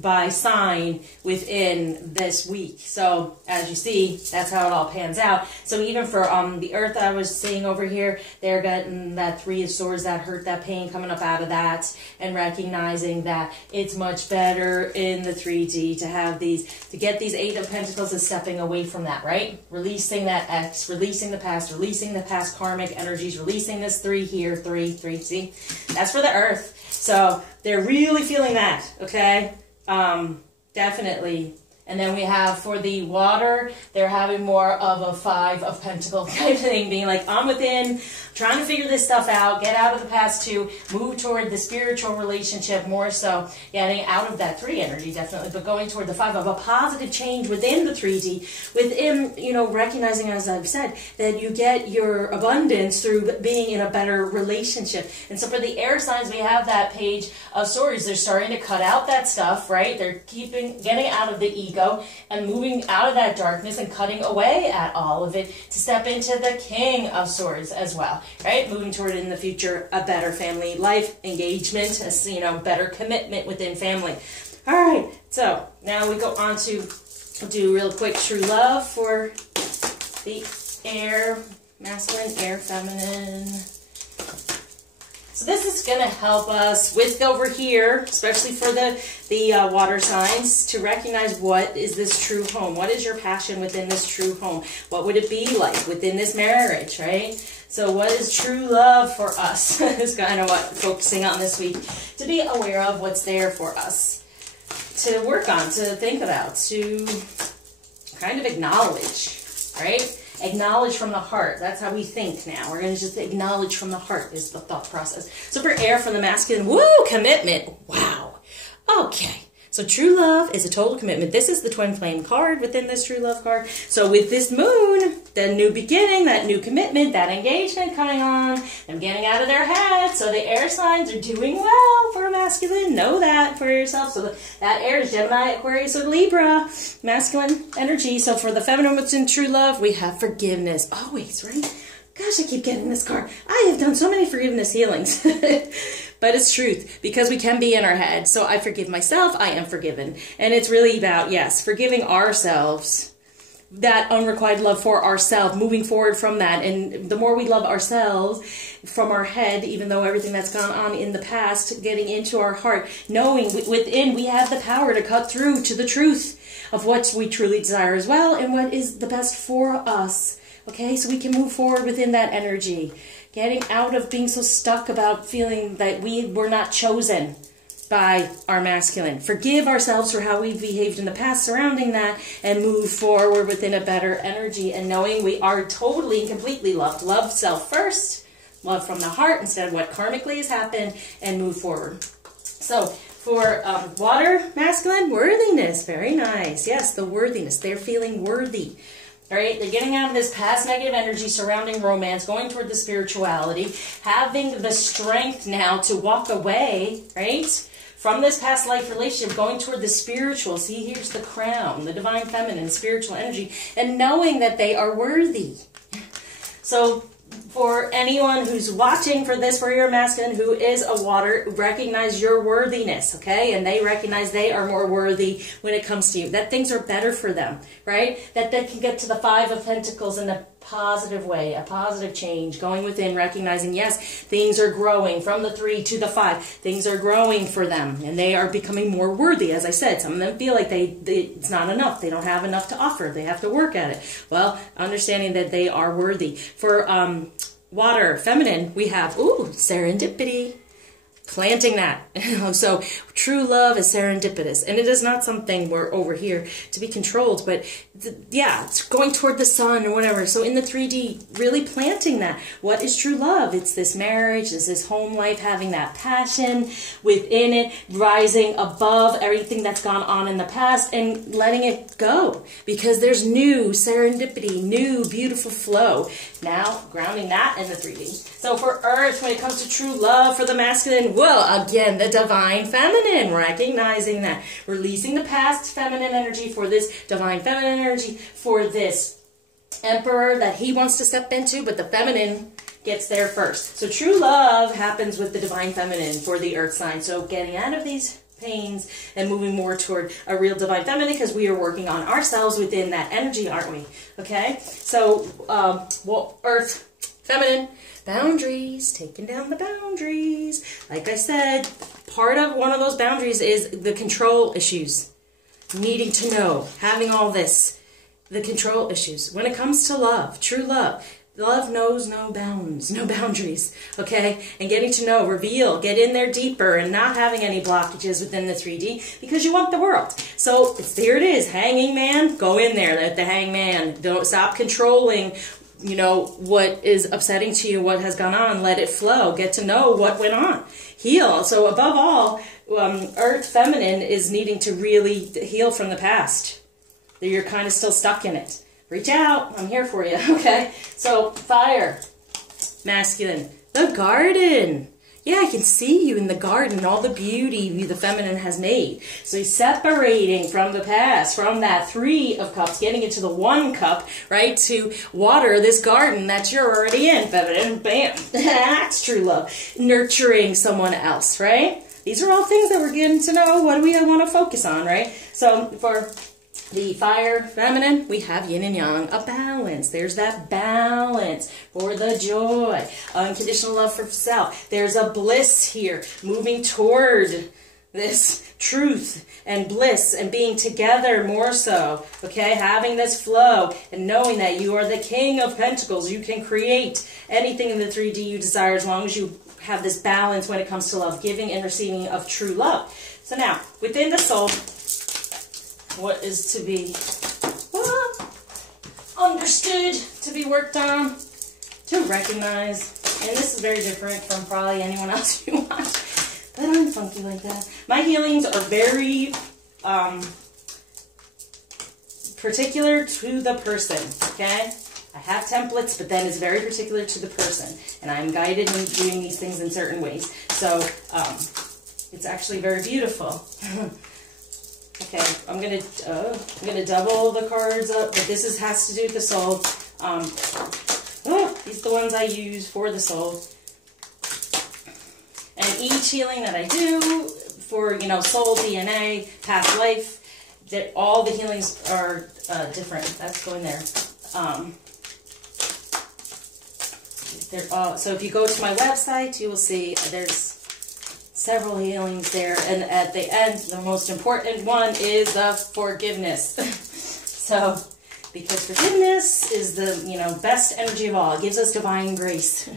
by sign within this week. So as you see, that's how it all pans out. So even for the earth that I was seeing over here, they're getting that 3 of Swords, that hurt, that pain coming up out of that, and recognizing that it's much better in the 3D to have these, to get these 8 of Pentacles, is stepping away from that, right? Releasing that X, releasing the past karmic energies, releasing this 3 here, 3, see? That's for the earth. So they're really feeling that, okay? Definitely. And then we have for the water, they're having more of a 5 of Pentacles kind of thing, being like, I'm within, trying to figure this stuff out, get out of the past 2, move toward the spiritual relationship more so, getting out of that 3 energy, definitely, but going toward the 5 of a positive change within the 3D, within, you know, recognizing, as I've said, that you get your abundance through being in a better relationship. And so for the air signs, we have that Page of Swords. They're starting to cut out that stuff, right? They're getting out of the ego and moving out of that darkness and cutting away at all of it to step into the King of Swords as well, right? Moving toward in the future a better family life, engagement, you know, better commitment within family. All right, so now we go on to do real quick true love for the air masculine, air feminine. So this is going to help us with over here, especially for the water signs, to recognize what is this true home. What is your passion within this true home? What would it be like within this marriage, right? So what is true love for us is kind of what I'm focusing on this week. To be aware of what's there for us. To work on, to think about, to kind of acknowledge, right? Acknowledge from the heart. That's how we think now. We're going to just acknowledge from the heart is the thought process. So for air, from the masculine, woo, commitment. Wow. Okay. So true love is a total commitment. This is the twin flame card within this true love card. So with this moon, the new beginning, that new commitment, that engagement coming on, them getting out of their head. So the air signs are doing well for a masculine. Know that for yourself. So that air is Gemini, Aquarius, or Libra, masculine energy. So for the feminine, what's in true love, we have forgiveness. Always, right? Gosh, I keep getting this card. I have done so many forgiveness healings. But it's truth, because we can be in our head. So I forgive myself, I am forgiven. And it's really about, yes, forgiving ourselves, that unrequited love for ourselves, moving forward from that. And the more we love ourselves from our head, even though everything that's gone on in the past, getting into our heart, knowing within we have the power to cut through to the truth of what we truly desire as well, and what is the best for us. Okay, so we can move forward within that energy. Getting out of being so stuck about feeling that we were not chosen by our masculine. Forgive ourselves for how we've behaved in the past surrounding that, and move forward within a better energy, and knowing we are totally and completely loved. Love self first, love from the heart instead of what karmically has happened, and move forward. So for water masculine, worthiness. Very nice. Yes, the worthiness. They're feeling worthy. All right, they're getting out of this past negative energy surrounding romance, going toward the spirituality, having the strength now to walk away, right, from this past life relationship, going toward the spiritual. See, here's the crown, the divine feminine, spiritual energy, and knowing that they are worthy. So for anyone who's watching for this, for your masculine who is a water, recognize your worthiness, okay? And they recognize they are more worthy when it comes to you. That things are better for them, right? That they can get to the 5 of Pentacles in a positive way, a positive change, going within, recognizing, yes, things are growing from the 3 to the 5. Things are growing for them, and they are becoming more worthy. As I said, some of them feel like it's not enough. They don't have enough to offer. They have to work at it. Well, understanding that they are worthy. For water, feminine, we have, serendipity. Planting that. So true love is serendipitous, and it is not something we're over here to be controlled, but yeah, it's going toward the sun or whatever. So in the 3D, really planting that. What is true love? It's this marriage, it's this home life, having that passion within it, rising above everything that's gone on in the past and letting it go, because there's new serendipity, new beautiful flow. Now grounding that in the 3D. So for Earth, when it comes to true love for the masculine, well, again, the divine feminine, recognizing that, releasing the past feminine energy for this divine feminine energy, for this emperor that he wants to step into, but the feminine gets there first. So true love happens with the divine feminine for the Earth sign. So getting out of these pains and moving more toward a real divine feminine, because we are working on ourselves within that energy, aren't we? Okay? So, Earth, feminine, boundaries, taking down the boundaries. Like I said, part of one of those boundaries is the control issues. Needing to know, having all this, the control issues. When it comes to love, true love, love knows no bounds, no boundaries, okay? And getting to know, reveal, get in there deeper, and not having any blockages within the 3D, because you want the world. So there it is, hanging man, go in there, let the hangman, don't stop controlling, you know, what is upsetting to you, what has gone on, let it flow, get to know what went on, heal. So above all, Earth feminine is needing to really heal from the past. You're kind of still stuck in it. Reach out, I'm here for you, okay? So fire, masculine, the garden. Yeah, I can see you in the garden, all the beauty the feminine has made. So you're separating from the past, from that 3 of Cups, getting into the 1 cup, right, to water this garden that you're already in, feminine, bam. That's true love. Nurturing someone else, right? These are all things that we're getting to know. What do we want to focus on, right? So for the fire feminine, we have yin and yang, a balance. There's that balance for the joy, unconditional love for self. There's a bliss here, moving toward this truth and bliss and being together more so, okay? Having this flow and knowing that you are the King of Pentacles. You can create anything in the 3D you desire as long as you have this balance when it comes to love, giving and receiving of true love. So now, within the soul, what is to be understood, to be worked on, to recognize, and this is very different from probably anyone else you watch, but I'm funky like that. My healings are very particular to the person, okay? I have templates, but then it's very particular to the person, and I'm guided in doing these things in certain ways. So it's actually very beautiful. Okay, I'm gonna double the cards up, but this has to do with the soul. These are the ones I use for the soul. And each healing that I do for, you know, soul, DNA, past life, that all the healings are different. That's going there. So if you go to my website, you will see there's several healings there, and at the end, the most important one is the forgiveness. So, because forgiveness is the, you know, best energy of all. It gives us divine grace,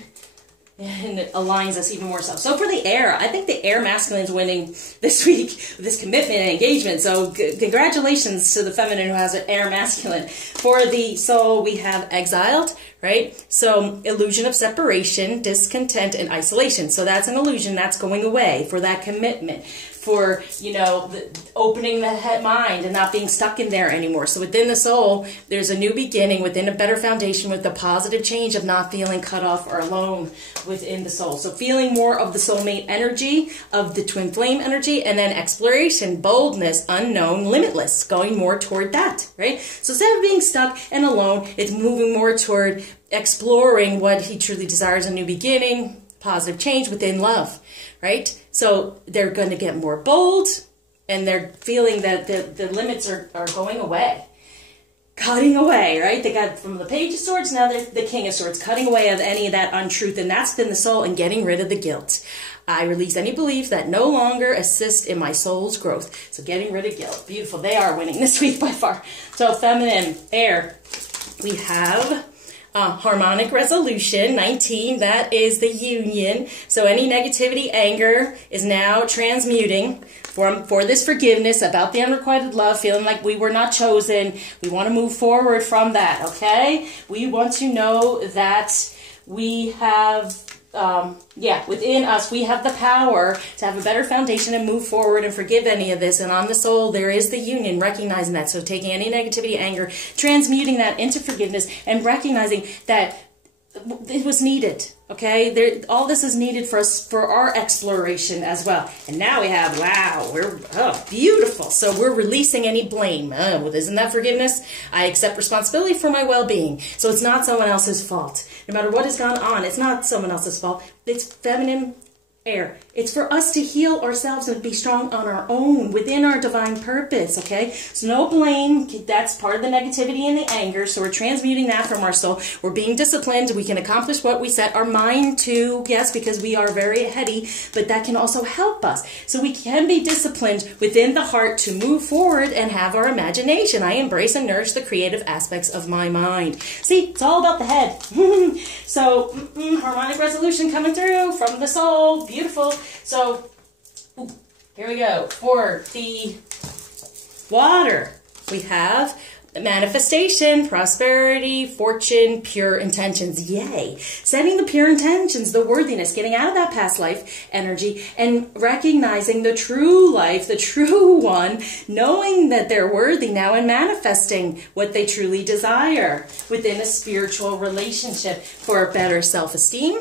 and it aligns us even more so. So for the air, I think the air masculine is winning this week with this commitment and engagement. So congratulations to the feminine who has an air masculine. For the soul, we have exiled, right? So illusion of separation, discontent, and isolation. So that's an illusion that's going away for that commitment. for, you know, opening the head mind and not being stuck in there anymore. So within the soul, there's a new beginning within a better foundation with the positive change of not feeling cut off or alone within the soul. So feeling more of the soulmate energy, of the twin flame energy, and then exploration, boldness, unknown, limitless, going more toward that, right? So instead of being stuck and alone, it's moving more toward exploring what he truly desires, a new beginning, positive change within love, right? So they're going to get more bold, and they're feeling that the limits are going away. Cutting away, right? They got from the Page of Swords, now they're the King of Swords, cutting away of any of that untruth, and that's been the soul, and getting rid of the guilt. I release any beliefs that no longer assist in my soul's growth. So getting rid of guilt. Beautiful. They are winning this week by far. So feminine, air. We have harmonic resolution, 19, that is the union. So any negativity, anger is now transmuting for this forgiveness about the unrequited love, feeling like we were not chosen. We want to move forward from that, okay? We want to know that we have, within us, we have the power to have a better foundation and move forward and forgive any of this. And on the soul, there is the union, recognizing that. So taking any negativity, anger, transmuting that into forgiveness, and recognizing that it was needed, okay? All this is needed for us, for our exploration as well. And now we have, wow, we're beautiful. So we're releasing any blame. Well, isn't that forgiveness? I accept responsibility for my well-being. So it's not someone else's fault. No matter what has gone on, it's not someone else's fault. It's feminine air. It's for us to heal ourselves and be strong on our own within our divine purpose, okay? So no blame. That's part of the negativity and the anger. So we're transmuting that from our soul. We're being disciplined. We can accomplish what we set our mind to, yes, because we are very heady, but that can also help us. So we can be disciplined within the heart to move forward and have our imagination. I embrace and nourish the creative aspects of my mind. See, it's all about the head. So harmonic resolution coming through from the soul. Beautiful. So, here we go. For the water, we have manifestation, prosperity, fortune, pure intentions. Yay. Setting the pure intentions, the worthiness, getting out of that past life energy and recognizing the true life, the true one, knowing that they're worthy now and manifesting what they truly desire within a spiritual relationship for better self-esteem.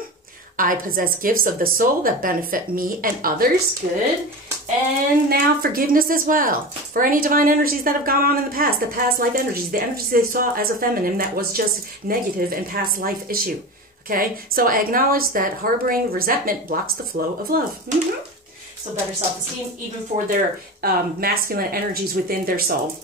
I possess gifts of the soul that benefit me and others. Good. And now forgiveness as well. For any divine energies that have gone on in the past life energies, the energies they saw as a feminine that was just negative and past life issue. Okay? So I acknowledge that harboring resentment blocks the flow of love. So better self-esteem even for their masculine energies within their soul.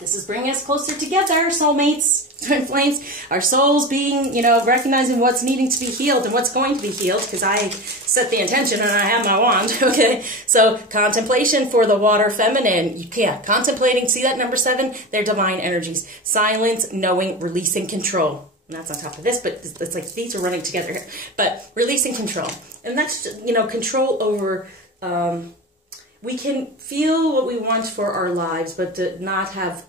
This is bringing us closer together, soulmates, twin flames. Our souls being, recognizing what's needing to be healed and what's going to be healed, because I set the intention and I have my wand, okay? So contemplation for the water feminine. Contemplating, see that number 7? They're divine energies. Silence, knowing, releasing control. And that's on top of this, but it's like these are running together here. But releasing control. And that's, control over... we can feel what we want for our lives, but to not have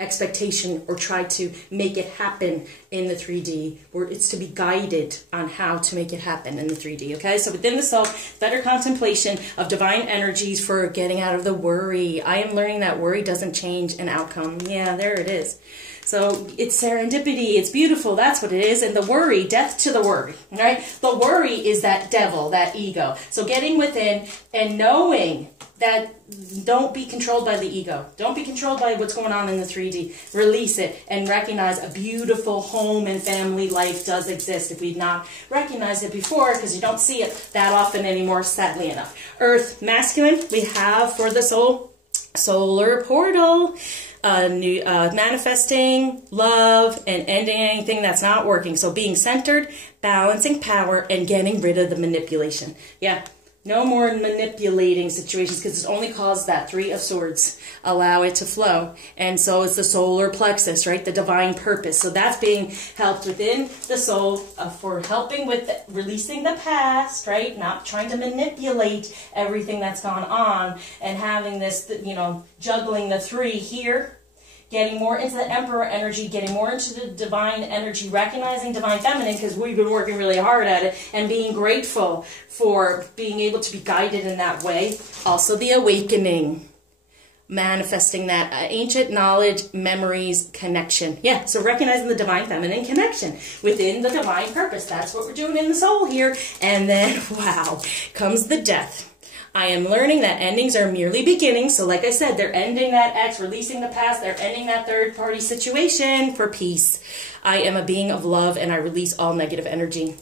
expectation or try to make it happen in the 3D, where it's to be guided on how to make it happen in the 3D, okay? So within the soul, better contemplation of divine energies for getting out of the worry. I am learning that worry doesn't change an outcome. Yeah, there it is. So it's serendipity, it's beautiful, that's what it is. And the worry, death to the worry, right? The worry is that devil, that ego. So getting within and knowing that don't be controlled by the ego. Don't be controlled by what's going on in the 3D. Release it and recognize a beautiful home and family life does exist. If we'd not recognized it before, because you don't see it that often anymore, sadly enough. Earth, masculine, we have for the soul, solar portal. Manifesting love and ending anything that's not working. So being centered, balancing power, and getting rid of the manipulation. Yeah, no more manipulating situations, because it's only caused that 3 of Swords. Allow it to flow. And so it's the solar plexus, right? The divine purpose. So that's being helped within the soul for helping with releasing the past, right? Not trying to manipulate everything that's gone on and having this, juggling the 3 here getting more into the Emperor energy, getting more into the divine energy, recognizing divine feminine, because we've been working really hard at it, and being grateful for being able to be guided in that way. Also the awakening. Manifesting that ancient knowledge, memories, connection. Yeah, so recognizing the divine feminine connection within the divine purpose. That's what we're doing in the soul here. And then, wow, comes the death. I am learning that endings are merely beginnings. So like I said, they're ending that ex, releasing the past. They're ending that third-party situation for peace. I am a being of love, and I release all negative energy.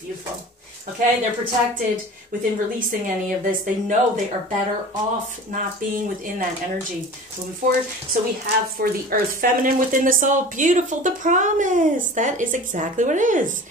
Beautiful. Okay, they're protected within releasing any of this. They know they are better off not being within that energy. Moving forward, so we have for the earth feminine within the soul, beautiful, the promise. That is exactly what it is.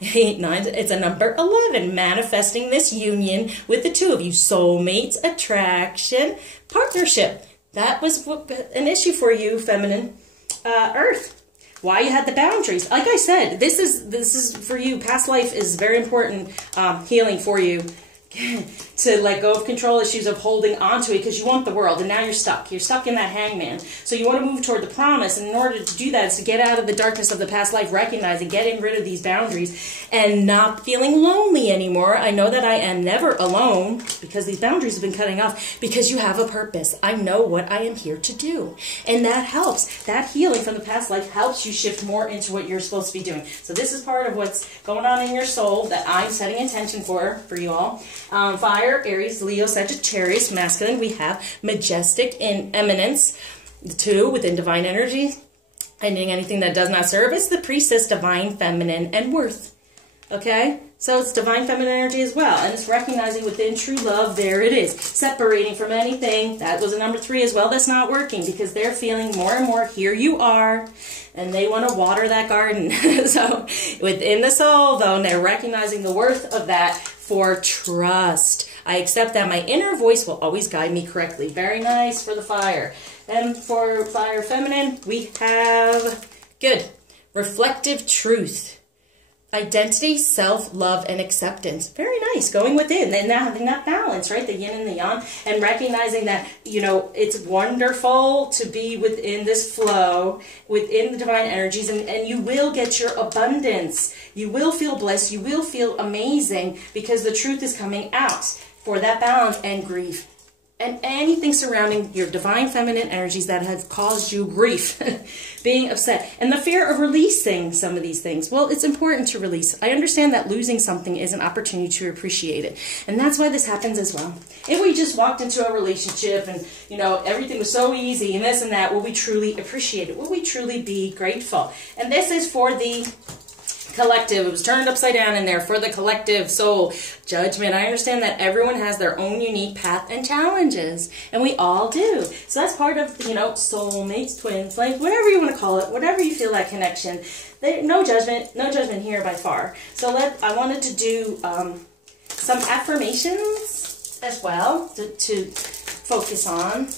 8, 9, it's a number 11, manifesting this union with the two of you. Soulmates, attraction, partnership. That was an issue for you, feminine. Earth. Why you had the boundaries. Like I said, this is for you. Past life is very important healing for you. To let go of control issues of holding on to it because you want the world, and now you're stuck. You're stuck in that hangman. So you want to move toward the promise, and in order to do that is to get out of the darkness of the past life, recognizing, getting rid of these boundaries, and not feeling lonely anymore. I know that I am never alone because these boundaries have been cutting off because you have a purpose. I know what I am here to do, and that helps. That healing from the past life helps you shift more into what you're supposed to be doing. So this is part of what's going on in your soul that I'm setting intention for you all. Fire, Aries, Leo, Sagittarius, masculine. We have majestic in eminence. The 2 within divine energy. Ending anything that does not serve. It's the priestess, divine feminine, and worth. Okay? So it's divine feminine energy as well. And it's recognizing within true love, there it is. Separating from anything. That was a number 3 as well. That's not working because they're feeling more and more, here you are. And they want to water that garden. So within the soul, though, they're recognizing the worth of that for trust. I accept that my inner voice will always guide me correctly. Very nice for the fire. Then for fire feminine, we have, good, reflective truth. Identity, self-love, and acceptance. Very nice. Going within and having that balance, right? The yin and the yang. And recognizing that, you know, it's wonderful to be within this flow, within the divine energies, and you will get your abundance. You will feel blessed. You will feel amazing because the truth is coming out for that balance and grief. And anything surrounding your divine feminine energies that have caused you grief, being upset, and the fear of releasing some of these things. Well, it's important to release. I understand that losing something is an opportunity to appreciate it. And that's why this happens as well. If we just walked into a relationship and, you know, everything was so easy and this and that, will we truly appreciate it? Will we truly be grateful? And this is for the collective. It was turned upside down in there for the collective soul judgment. I understand that everyone has their own unique path and challenges, and we all do. So that's part of, you know, soulmates, twin flames, whatever you want to call it, whatever you feel that connection. No judgment here by far. So I wanted to do some affirmations as well to focus on.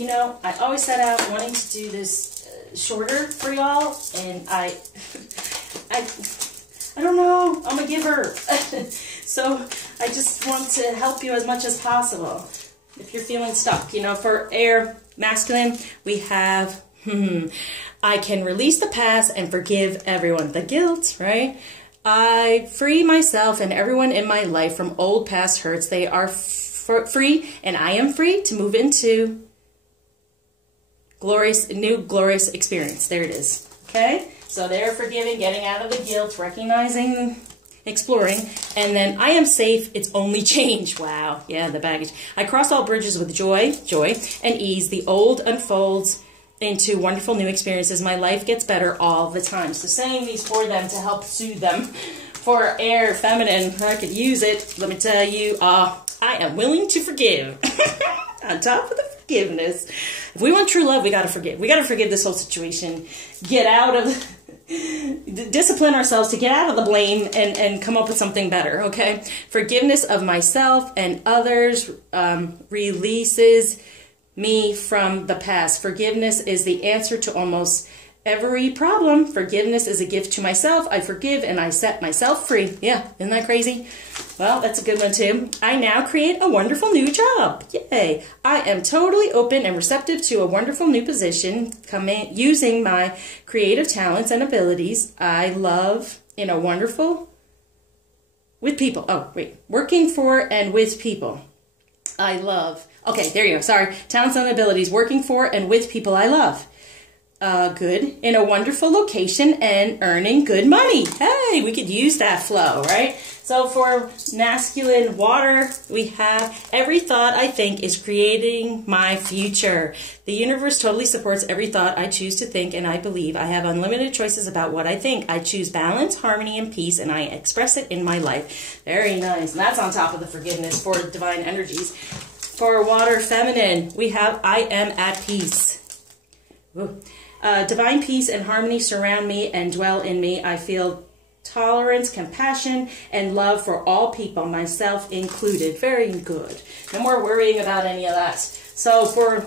You know, I always set out wanting to do this shorter for y'all, and I don't know, I'm a giver. So I just want to help you as much as possible if you're feeling stuck. You know, for air masculine, we have I can release the past and forgive everyone. The guilt, right? I free myself and everyone in my life from old past hurts. They are free, and I am free to move into new glorious experience. There it is. Okay? So they're forgiving, getting out of the guilt, recognizing, exploring, and then I am safe, it's only change. Wow. Yeah, the baggage. I cross all bridges with joy, and ease. The old unfolds into wonderful new experiences. My life gets better all the time. So saying these for them to help soothe them. For air, feminine, I could use it. Let me tell you, I am willing to forgive. On top of the forgiveness. If we want true love, we got to forgive. We got to forgive this whole situation. Get out of, discipline ourselves to get out of the blame and come up with something better, okay? Forgiveness of myself and others releases me from the past. Forgiveness is the answer to almost every problem. Forgiveness is a gift to myself. I forgive and I set myself free. Yeah, isn't that crazy? Well, that's a good one too. I now create a wonderful new job. Yay. I am totally open and receptive to a wonderful new position, using my creative talents and abilities. I love in a wonderful with people. Oh, wait. Working for and with people. I love. Okay, there you go. Sorry. Talents and abilities. Working for and with people I love. Good in a wonderful location and earning good money. Hey, we could use that flow, right? So for masculine water, we have every thought I think is creating my future. The universe totally supports every thought I choose to think, and I believe I have unlimited choices about what I think. I choose balance, harmony, and peace, and I express it in my life. Very nice. And that's on top of the forgiveness for divine energies. For water feminine, we have I am at peace. Ooh. Divine peace and harmony surround me and dwell in me. I feel tolerance, compassion, and love for all people, myself included. Very good. No more worrying about any of that. So for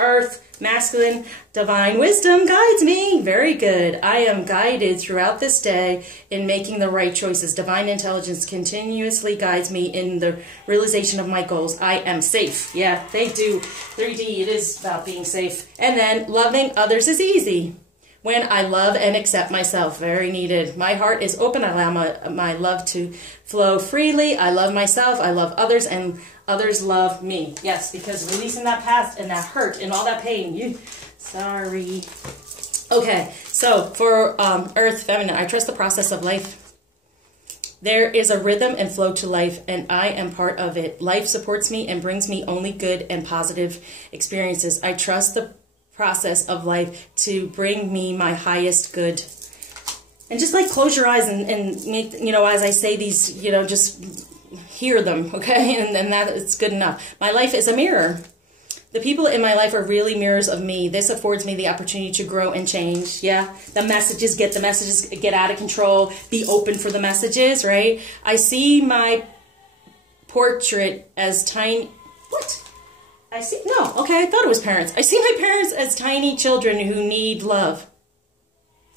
earth, masculine, divine wisdom guides me. Very good. I am guided throughout this day in making the right choices. Divine intelligence continuously guides me in the realization of my goals. I am safe. Yeah, they do. 3D, it is about being safe. And then loving others is easy. When I love and accept myself. Very needed. My heart is open. I allow my love to flow freely. I love myself. I love others, and others love me. Yes, because releasing that past and that hurt and all that pain. Sorry. Okay, so for Earth Feminine, I trust the process of life. There is a rhythm and flow to life, and I am part of it. Life supports me and brings me only good and positive experiences. I trust the process of life to bring me my highest good. And just like close your eyes and make, as I say these, just hear them, okay? And then that it's good enough. My life is a mirror. The people in my life are really mirrors of me. This affords me the opportunity to grow and change. Yeah, the messages get out of control. Be open for the messages, right? I see my portrait as tiny. What? I thought it was parents. I see my parents as tiny children who need love.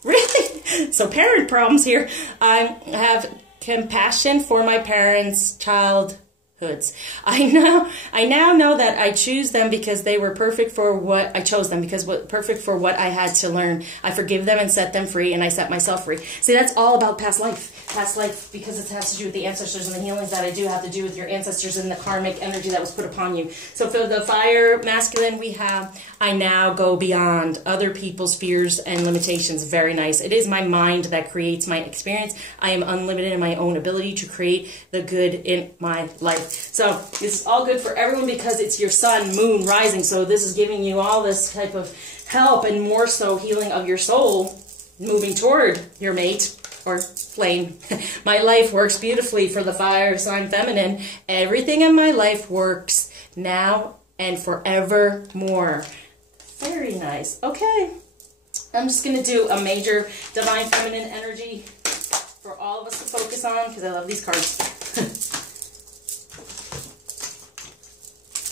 Really? So parent problems here. I have compassion for my parents' childhoods. I now know that I choose them because they were perfect for what I chose them, because perfect for what I had to learn. I forgive them and set them free, and I set myself free. See, that's all about past life. Past life, because it has to do with the ancestors and the healings that I do have to do with your ancestors and the karmic energy that was put upon you. So for the fire masculine, we have, I now go beyond other people's fears and limitations. Very nice. It is my mind that creates my experience. I am unlimited in my own ability to create the good in my life. So this is all good for everyone because it's your sun, moon, rising. So this is giving you all this type of help and more so healing of your soul, moving toward your mate or flame. My life works beautifully for the fire sign feminine. Everything in my life works now and forevermore. Very nice. Okay. I'm just going to do a major divine feminine energy for all of us to focus on because I love these cards.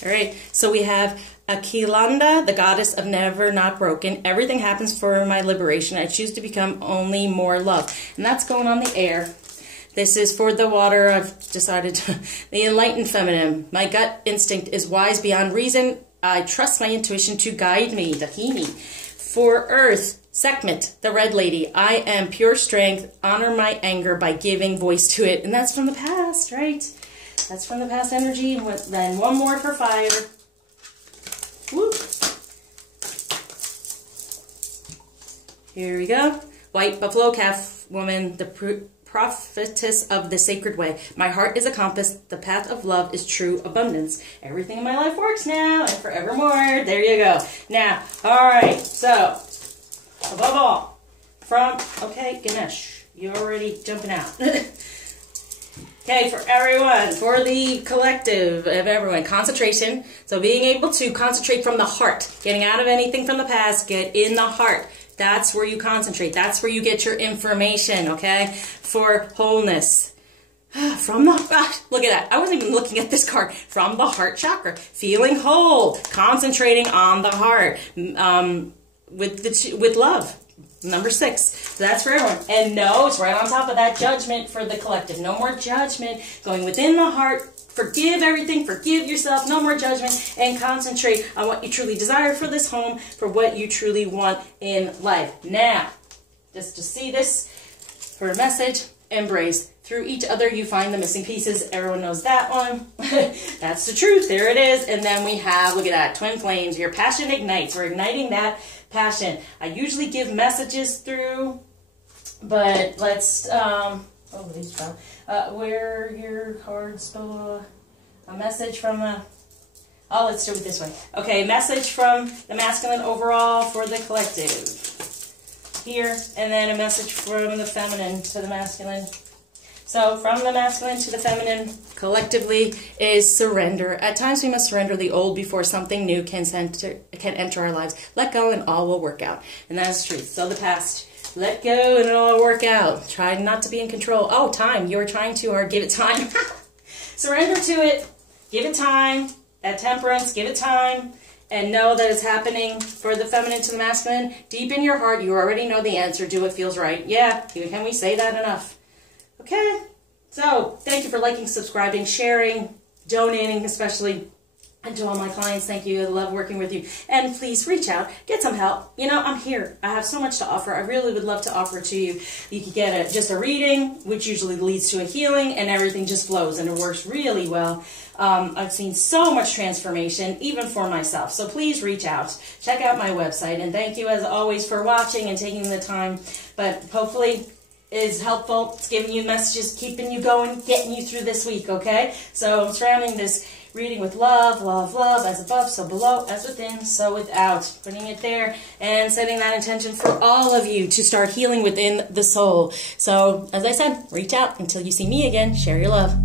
All right, so we have Aquilanda, the goddess of never not broken. Everything happens for my liberation. I choose to become only more love. And that's going on the air. This is for the water. I've decided the enlightened feminine. My gut instinct is wise beyond reason. I trust my intuition to guide me, Dahini. For earth, Sekhmet, the red lady. I am pure strength. Honor my anger by giving voice to it. And that's from the past, right? That's from the past energy. Then one more for fire. Woo. Here we go. White buffalo calf woman, the prophetess of the sacred way. My heart is a compass. The path of love is true abundance. Everything in my life works now and forevermore. There you go. Now, all right. So, above all, okay, Ganesh, you're already jumping out. Okay, for everyone, for the collective of everyone, concentration. So being able to concentrate from the heart, getting out of anything from the past, get in the heart. That's where you concentrate. That's where you get your information, okay? For wholeness. From the, look at that. I wasn't even looking at this card. From the heart chakra. Feeling whole. Concentrating on the heart. with love. Number 6. So that's for everyone. And no, it's right on top of that judgment for the collective. No more judgment. Going within the heart. Forgive everything. Forgive yourself. No more judgment. And concentrate on what you truly desire for this home. For what you truly want in life. Now, just to see this for a message. Embrace. Through each other, you find the missing pieces. Everyone knows that one. That's the truth. There it is. And then we have, look at that, twin flames. Your passion ignites. We're igniting that passion. I usually give messages through, but let's, where your cards, a message from let's do it this way. Okay, message from the masculine overall for the collective. Here, and then a message from the feminine to the masculine. So, from the masculine to the feminine, collectively, is surrender. At times, we must surrender the old before something new can enter our lives. Let go and all will work out. And that is the truth. So, the past, let go and it'll all work out. Try not to be in control. Oh, time. You're trying too hard. Give it time. Surrender to it. Give it time. That temperance, give it time. And know that it's happening for the feminine to the masculine. Deep in your heart, you already know the answer. Do what feels right. Yeah, can we say that enough? Okay, so thank you for liking, subscribing, sharing, donating especially, and to all my clients, thank you. I love working with you. And please reach out, get some help. You know, I'm here. I have so much to offer. I really would love to offer to you. You could get just a reading, which usually leads to a healing, and everything just flows, and it works really well. I've seen so much transformation, even for myself. So please reach out. Check out my website, and thank you as always for watching and taking the time. But hopefully is helpful. It's giving you messages, keeping you going, getting you through this week, okay? So I'm surrounding this reading with love, love, love, as above, so below, as within, so without. Putting it there and setting that intention for all of you to start healing within the soul. So, as I said, reach out until you see me again. Share your love.